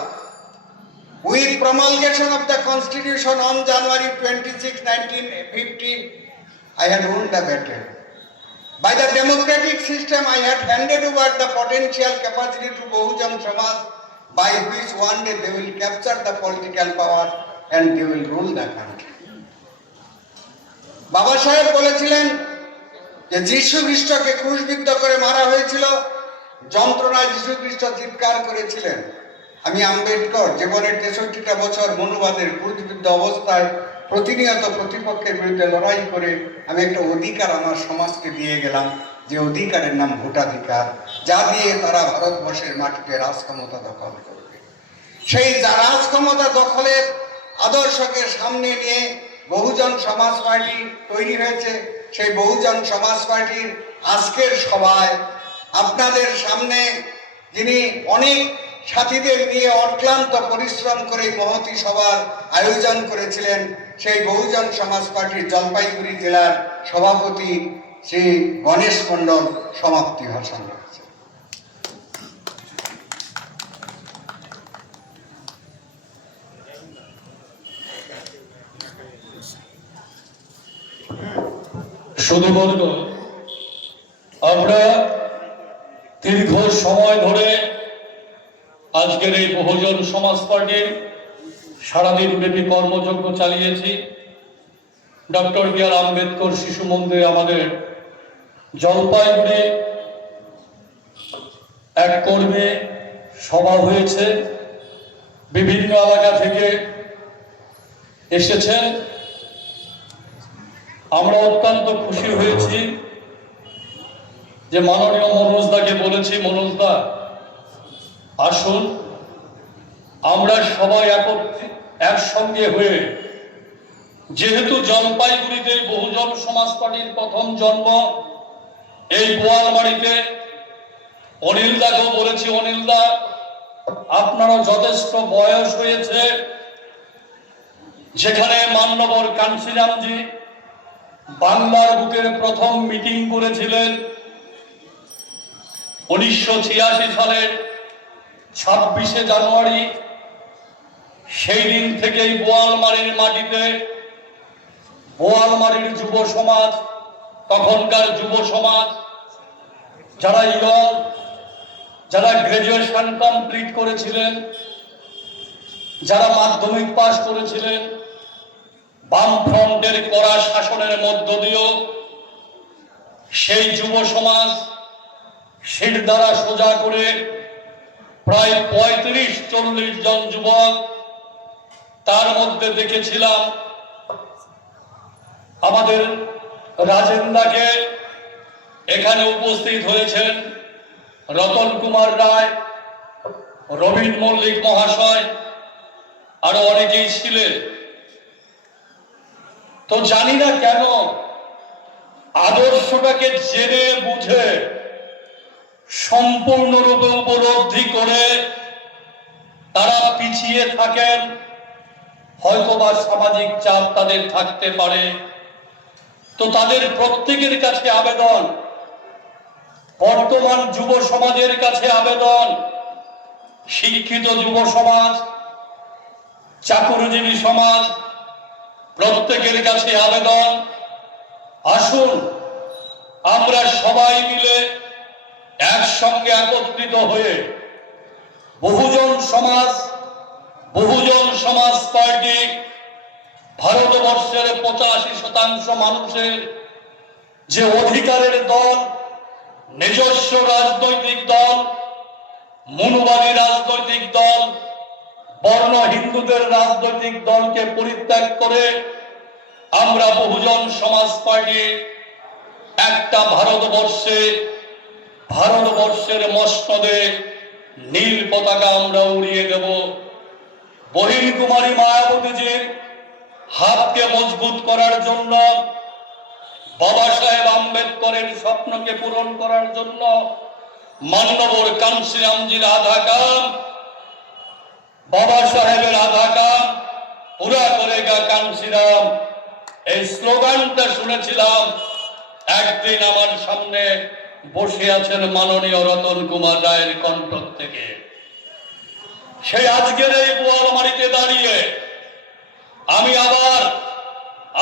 With promulgation of the Constitution on January 26, 1950, I had won the battle. By the democratic system, I had handed over the potential capacity to Bahujan Samaj, by which one day they will capture the political power and they will rule the country. বাবা সাহেব বলেছিলেন যে যীশু খ্রিস্টকে ক্রুশবিদ্ধ করে মারা হয়েছিল, যন্ত্রণায় যীশু খ্রিস্ট চিৎকার করেছিলেন। আমি আম্বেদকর জীবনের 63টা বছর মনুবাদের ক্রুশবিদ্ধ অবস্থায় প্রতিনিয়ত প্রতিপক্ষের বিরুদ্ধে লড়াই করে আমি একটা অধিকার আমার সমাজকে দিয়ে গেলাম, যে অধিকারের নাম ভোটাধিকার, যা দিয়ে তারা ভারতবর্ষের মাটিতে রাজক্ষমতা দখল করবে। সেই রাজক্ষমতা দখলের আদর্শকে সামনে নিয়ে বহুজন সমাজ পার্টি তৈরি হয়েছে। সেই বহুজন সমাজ পার্টির আজকের সভায় আপনাদের সামনে যিনি অনেক সাথীদের নিয়ে অক্লান্ত পরিশ্রম করে মহতী সভার আয়োজন করেছিলেন, সেই বহুজন সমাজ পার্টির জলপাইগুড়ি জেলার সভাপতি শ্রী গণেশ মণ্ডল সমাপ্তি ভাষণ রাখছেন। শুধু বলব, আমরা দীর্ঘ সময় ধরে আজকের এই বহুজন সমাজ পার্টির সারাদিন ব্যাপী কর্মযজ্ঞ চালিয়েছি। ডক্টর বি আর আম্বেদকর শিশু মন্দিরে আমাদের জলপাইগুড়ি এক কর্মী সভা হয়েছে, বিভিন্ন এলাকা থেকে এসেছেন। আমরা অত্যন্ত খুশি হয়েছি যে মাননীয় মনোজদাকে বলেছি, মনোজদা আসুন আমরা সবাই একসঙ্গে হয়ে, যেহেতু জলপাইগুড়িতে বহুজন সমাজ পার্টির প্রথম জন্ম, এই গোয়ালমারিতে অনিলদাকেও বলেছি, অনিলদা আপনারও যথেষ্ট বয়স হয়েছে, যেখানে মান্যবর কানসিরামজি বাংলার বুকের প্রথম মিটিং করেছিলেন 1986 সালের 26শে জানুয়ারি। সেই দিন থেকেই বোয়ালমারির মাটিতে বোয়ালমারির যুব সমাজ, তখনকার যুব সমাজ যারা ইয়ং, যারা গ্রাজুয়েশন কমপ্লিট করেছিলেন, যারা মাধ্যমিক পাস করেছিলেন, বামফ্রন্টের কড়া শাসনের মধ্য দিয়েও সেই যুব সমাজ সিট দ্বারা সোজা করে প্রায় 35-40 জন যুবক, তার মধ্যে দেখেছিলাম আমাদের রাজেন্দাকে এখানে উপস্থিত হয়েছেন রতন কুমার রায়, রবীন মল্লিক মহাশয়, আরো অনেকেই ছিলেন। তো জানি না কেন আদর্শটাকে জেনে বুঝে সম্পূর্ণরূপে উপলব্ধি করে তারা পিছিয়ে থাকেন। হয়তোবা সামাজিক চাপ তাদের থাকতে পারে। তো তাদের প্রত্যেকের কাছে আবেদন, বর্তমান যুব সমাজের কাছে আবেদন, শিক্ষিত যুব সমাজ, চাকুরিজীবী সমাজ, প্রত্যেকের কাছে আবেদন, আসুন আমরা সবাই মিলে একসঙ্গে একত্রিত হয়ে বহুজন সমাজ পার্টি, ভারতবর্ষের 85% মানুষের যে অধিকারের দল, নিজস্ব রাজনৈতিক দল, মনুবাদী রাজনৈতিক দল, বর্ণ হিন্দুদের রাজনৈতিক দলকে পরিত্যাগ করে আমরা বহুজন সমাজ পার্টি একটা ভারতবর্ষের মসনদে নীল পতাকা আমরা উড়িয়ে দেব। বহিন কুমারী মায়াবতীজির হাতকে মজবুত করার জন্য, বাবা সাহেব আম্বেদকরের স্বপ্নকে পূরণ করার জন্য মান্যবর কাঞ্চীরামজির আধা কাম, বাবা সাহেবের আধা কাম পুরা করেগা কাঞ্চীরাম, এই স্লোগানটা শুনেছিলাম। একদিন আমার সামনে বসে আছেন মাননীয় রতন কুমার রায়ের কণ্ঠ থেকে। সেই আজকের এই বোয়ালমারিতে দাঁড়িয়ে আমি আবার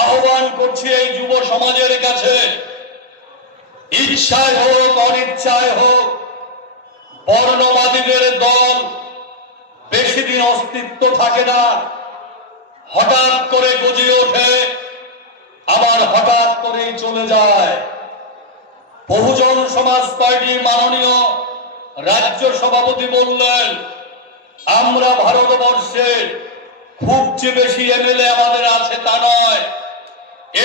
আহ্বান করছি এই যুব সমাজের কাছে, ইচ্ছায় হোক অনিচ্ছায় হোক, বর্ণবাদীদের দল বেশি দিন অস্তিত্ব থাকে না, হঠাৎ করে গজিয়ে ওঠে, আবার হঠাৎ করেই চলে যায়। বহুজন সমাজ পার্টি মাননীয় রাজ্য সভাপতি বললেন, আমরা ভারতবর্ষের খুব যে বেশি এমএলএ আমাদের আছে তা নয়,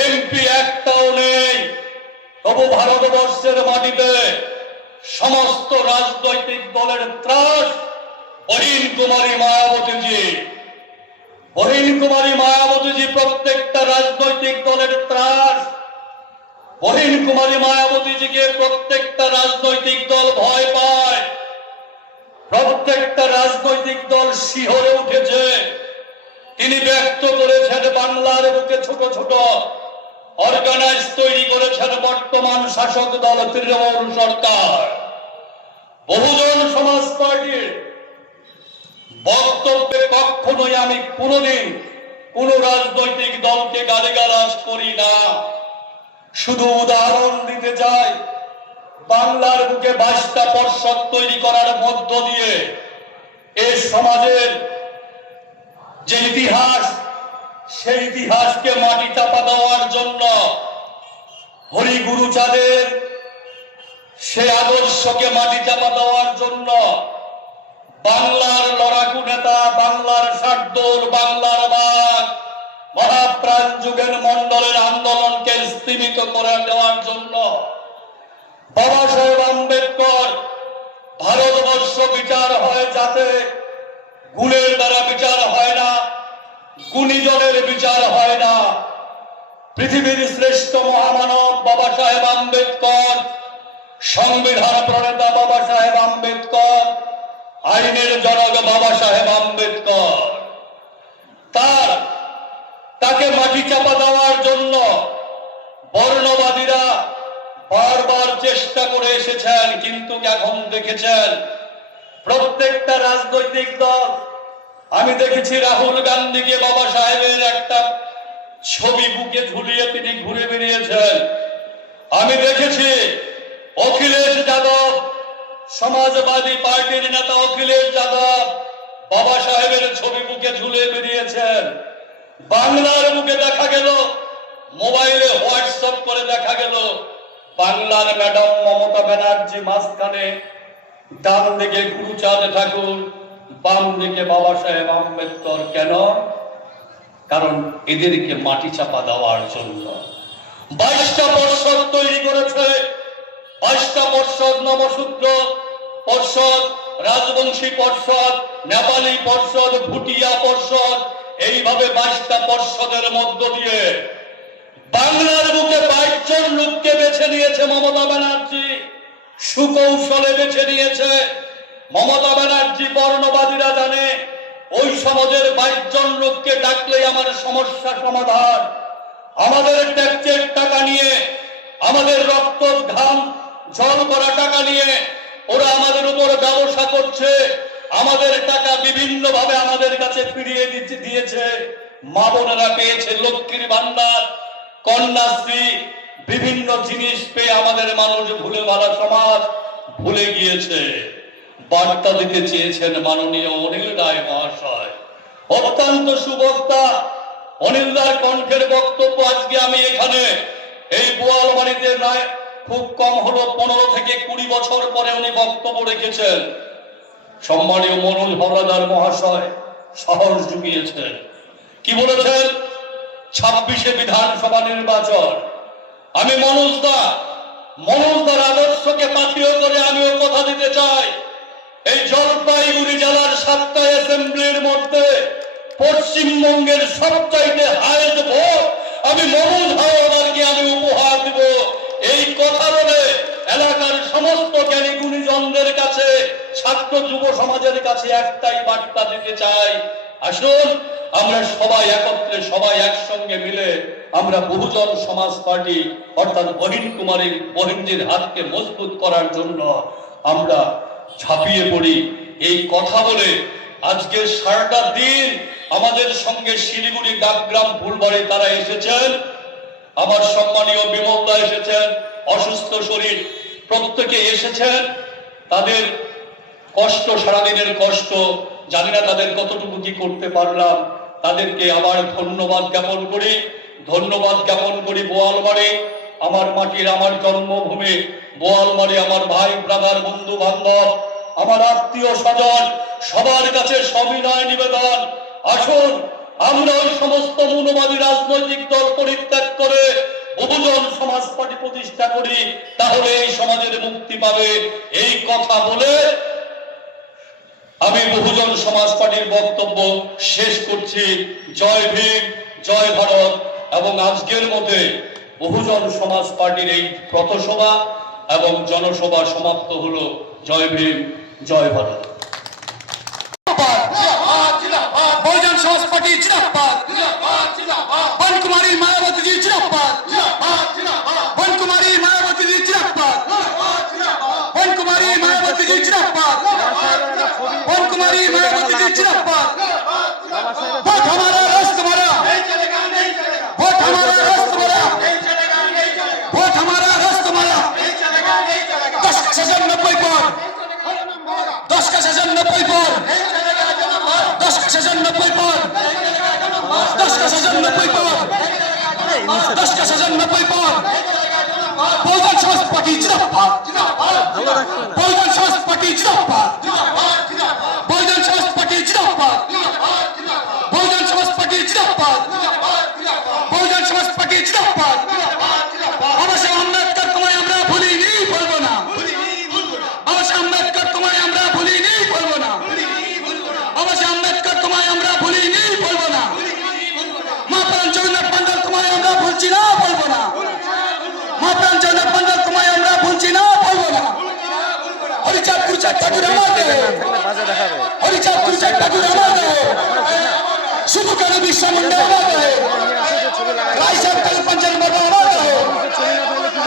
এমপি একটাও নেই, তবু ভারতবর্ষের মাটিতে সমস্ত রাজনৈতিক দলের ত্রাস বহিন কুমারী মায়াবতীজি প্রত্যেকটা রাজনৈতিক দলের ত্রাস। বহিন কুমারী মায়াবতীজিকে প্রত্যেকটা রাজনৈতিক দল ভয় পায়, প্রত্যেকটা রাজনৈতিক দল শিহরে উঠেছে। তিনি ব্যক্ত করেছেন বাংলার বুকে ছোট ছোট অর্গানাইজ তৈরি করেছেন বর্তমান শাসক দল তৃণমূল সরকার। বহুজন সমাজ পার্টির বক্তব্যে কখনোই আমি কোনোদিন কোন রাজনৈতিক দলকে গালিগালাজ করি না, শুধু উদাহরণ দিতে চাই। বাংলার বুকে 22টা পর্ষদ তৈরি করার মধ্য দিয়ে এ সমাজের যে ইতিহাস, সেই ইতিহাসকে মাটি চাপা দেওয়ার জন্য হরিগুরুচাঁদের সে আদর্শকে মাটি চাপা দেওয়ার জন্য বাংলার লড়াকু নেতা, বাংলার শার্দুল, বাংলার বাঘ, মহাপ্রাণ যুগের মন্ডলের আন্দোলনকে স্তীমিত করে দেওয়ার জন্য বাবা সাহেব আম্বেদকর ভারতবর্ষ বিচার হয় যাতে গুণের দ্বারা বিচার হয় না, গুণীজনের বিচার হয় না। পৃথিবীর শ্রেষ্ঠ মহামানব বাবা সাহেব আম্বেদকর, সংবিধান প্রণেতা বাবা সাহেব আম্বেদকর, আইনের জনক বাবা সাহেব আম্বেদকর, তাকে মাটি চাপা দেওয়ার জন্য বর্ণবাদীরা বারবার চেষ্টা করে এসেছেন। কিন্তু এখন দেখেছেন প্রত্যেকটা রাজনৈতিক দল, আমি দেখেছি রাহুল গান্ধীকে বাবা সাহেবের একটা ছবি বুকে ঝুলিয়ে তিনি ঘুরে বেরিয়েছেন। আমি দেখেছি অখিলেশ যাদব, সমাজবাদী পার্টির নেতা অখিলেশ যাদব বাবা সাহেবের ছবি বুকে ঝুলে বেরিয়েছেন। বাংলার বুকে দেখা গেল, মোবাইলে হোয়াটসঅ্যাপ করে দেখা গেল বাংলার ম্যাডাম মমতা ব্যানার্জি মাঝখানে, ডান দিকে গুরুচাঁদ ঠাকুর, বাম দিকে বাবা সাহেব আম্বেদকর। কেন? কারণ এদেরকে মাটি চাপা দেওয়ার জন্য। 22টা পর্ষদ তৈরি করেছে। 22টা পর্ষদ, নবসূত্র পর্ষদ, রাজবংশী পর্ষদ, নেপালি পর্ষদ, ভুটিয়া পর্ষদ, এইভাবে 22টা পর্ষদের মধ্য দিয়ে বাংলার বুকে 22 জন লোককে বেছে নিয়েছে মমতা ব্যানার্জি। সুকৌশলে বেছে নিয়েছে। মমতা ব্যানার্জি বর্ণবাদীরা জানে ওই সমাজের 22 জন লোককে ডাকলেই আমার সমস্যা সমাধান। আমাদের ট্যাক্সের টাকা নিয়ে, আমাদের রক্ত ঘাম জল করা টাকা নিয়ে ওরা আমাদের উপর ব্যবসা করছে। আমাদের টাকা বিভিন্ন ভাবে আমাদের কাছে ফিরিয়ে দিয়েছে। মা বোনেরা পেয়েছে লক্ষ্মীর ভান্ডার, কন্যাশ্রী, বিভিন্ন জিনিস পেয়ে আমাদের মানুষ ভুলে গেল, সমাজ ভুলে গিয়েছে। বার্তা দিতে চেয়েছেন মাননীয় অনিল রায় মহাশয়। অত্যন্ত সুবক্তা অনিলদার কণ্ঠের বক্তব্য আজকে আমি এখানে এই বোয়ালবাড়িতে নয়, খুব কম হলো 15 থেকে 20 বছর পরে উনি বক্তব্য রেখেছেন। সম্মানীয় মনোজ হলাদার মহাশয় সাহস জুগিয়েছেন। কি বলেছেন? 26-এ বিধানসভা নির্বাচন। আমি মনোজদার আদর্শকে পাথেয় করে আমিও কথা দিতে চাই। এই জলপাইগুড়ি জেলার 7টা অ্যাসেম্বলির মধ্যে পশ্চিমবঙ্গের সবচাইতে হাইয়েস্ট ভোট আমি মনোজ হাওলাদারকে আমি উপহার দিব। এই কথা বলে এলাকার সমস্ত জ্ঞানী গুণীজনদের কাছে, ছাত্র যুব সমাজের কাছে একটাই বার্তা দিতে চাই, আসুন আমরা সবাই একত্রে, সবাই একসঙ্গে মিলে আমরা বহুজন সমাজ পার্টি অর্থাৎ বহিনজির হাতকে মজবুত করার জন্য আমরা ঝাঁপিয়ে পড়ি। এই কথা বলে আজকে সারাটা দিন আমাদের সঙ্গে শিলিগুড়ি, গাবগ্রাম, ফুলবাড়ি তারা এসেছেন। আমার সম্মানীয় বিমলদা এসেছেন, অসুস্থ শরীর, প্রত্যেকে এসেছেন। তাদের কষ্ট, সারাদিনের কষ্ট, জানি না তাদের কতটুকু কি করতে পারলাম। তাদেরকে আবার ধন্যবাদ জ্ঞাপন করি। বোয়ালবাড়ি আমার মাটির, আমার জন্মভূমি। বোয়ালবাড়ি আমার ভাই, ব্রাদার, বন্ধু বান্ধব, আমার আত্মীয় স্বজন, সবার কাছে সবিনয় নিবেদন, আসুন আমরা ওই সমস্ত মৌলবাদী রাজনৈতিক দল পরিত্যাগ করে বহুজন সমাজ পার্টি প্রতিষ্ঠা করি, তাহলে এই সমাজের মুক্তি পাবে। এই কথা বলে আমি বহুজন সমাজ পার্টির বক্তব্য শেষ করছি। জয় ভীম, জয় ভারত। এবং আজকের মধ্যে বহুজন সমাজ পার্টির এই পথসভা এবং জনসভা সমাপ্ত হলো। জয় ভীম, জয় ভারত। बहुजन समाज पार्टी जिंदाबाद, वन कुमारी मायावती जी जिंदाबाद, वन कुमारी मायावती जी जिंदाबाद, वन कुमारी मायावती जी जिंदाबाद, वन कुमारी मायावती जी जिंदाबाद। वोट हमारा, राष्ट्र हमारा, वोट हमारा, राष्ट्र हमारा, वोट हमारा, राष्ट्र हमारा। 10 का शासन 90 पर, 10 का शासन 90 पर, 10 का शासन 90 पर, 10 का शासन 90 पर, 10 का शासन 90 पर। बहुजन समाज पार्टी जिंदाबाद, बहुजन समाज पार्टी जिंदाबाद, बहुजन समाज पार्टी जिंदाबाद, बहुजन समाज पार्टी जिंदाबाद, बहुजन समाज पार्टी जिंदाबाद। अवश्य अम्बेडकर तुम्हें আমরা ভুলিনি, বলবো না। अवश्य अम्बेडकर तुम्हें আমরা ভুলিনি, বলবো না। अवश्य अम्बेडकर तुम्हें আমরা ভুলিনি, বলবো না। মা প্রাণ জগন্নাথ মন্ডল তোমায় আমরা ভুলছি না, বলবো না। মা প্রাণ জগন্নাথ মন্ডল তোমায় আমরা ভুলছি না, বলবো না। হরিচাঁদ গুরুচাঁদ ঠাকুর আমাদের, হরিচাঁদ গুরুচাঁদ ঠাকুর আমাদের, শুধু কেন বিশ্ব মুন্ডা আমাদের, রায় সাহেব কালী পঞ্চায়েত বাবা আমাদের।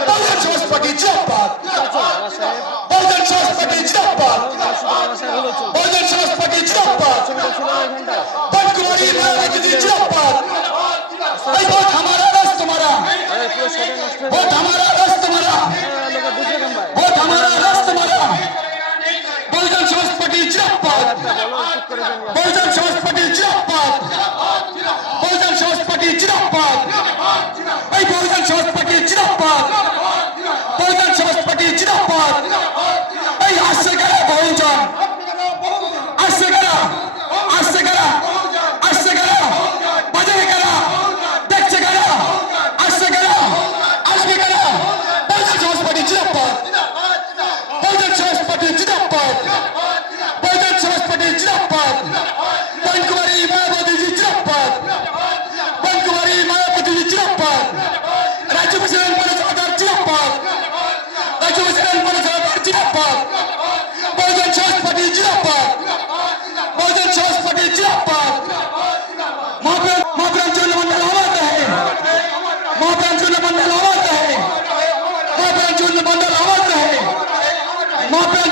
বহুজন সমাজ পার্টি জিন্দাবাদ, বহুজন সমাজ পার্টি জিন্দাবাদ, बहुजन समाज पार्टी जिंदाबाद, वन कुमारी मायावती जी जिंदाबाद। वोट हमारा, राष्ट्र हमारा, वोट हमारा, राष्ट्र हमारा, वोट हमारा, राष्ट्र हमारा। बहुजन समाज पार्टी जिंदाबाद, बहुजन समाज पार्टी जिंदाबाद, बहुजन समाज पार्टी जिंदाबाद, बहुजन समाज पार्टी जिंदाबाद, बहुजन समाज पार्टी जिंदाबाद। আসছে কারা বহুজন, আসছে কারা, আসছে কারা, আসছে কারা, বাজারে কারা, দেখছে কারা, আসছে কারা,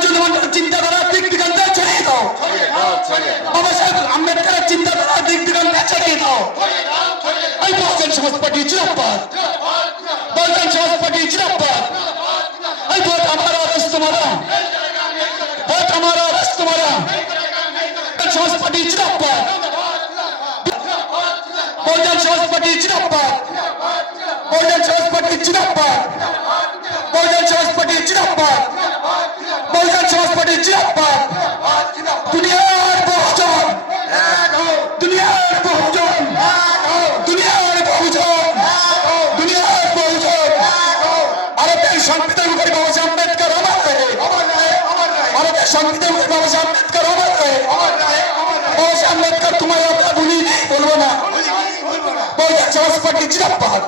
চন্দ্রমান্ডার চিন্তাধারা দিক দিগন্তে ছড়িয়ে দাও বাবা সাহেব আম্বেদকরের চিন্তাধারা দিক দিগন্তে ছড়িয়ে দাও এই বহুজন সমাজ পার্টি জিন্দাবাদ बहुजन समाज पार्टी जिंदाबाद वोट हमारा राष्ट्र तुम्हारा वोट हमारा राष्ट्र तुम्हारा समाज पार्टी जिंदाबाद बहुजन समाज पार्टी जिंदाबाद बहुजन समाज पार्टी जिंदाबाद बहुजन समाज पार्टी जिंदाबाद बहुजन समाज पार्टी जिंदाबाद दुनियार बहुजन दुनियार बहुजन दुनियार बहुजन दुनियार बहुजन भारतेर संविधान मुखी बाबा साहेब अम्बेडकर अमर रहे भारतेर संविधान मुखी बाबा साहेब अम्बेडकर अमर रहे बाबा साहेब अम्बेडकर तुम्हारे अपना भूली बोलबो ना बहुजन समाज पार्टी जिंदाबाद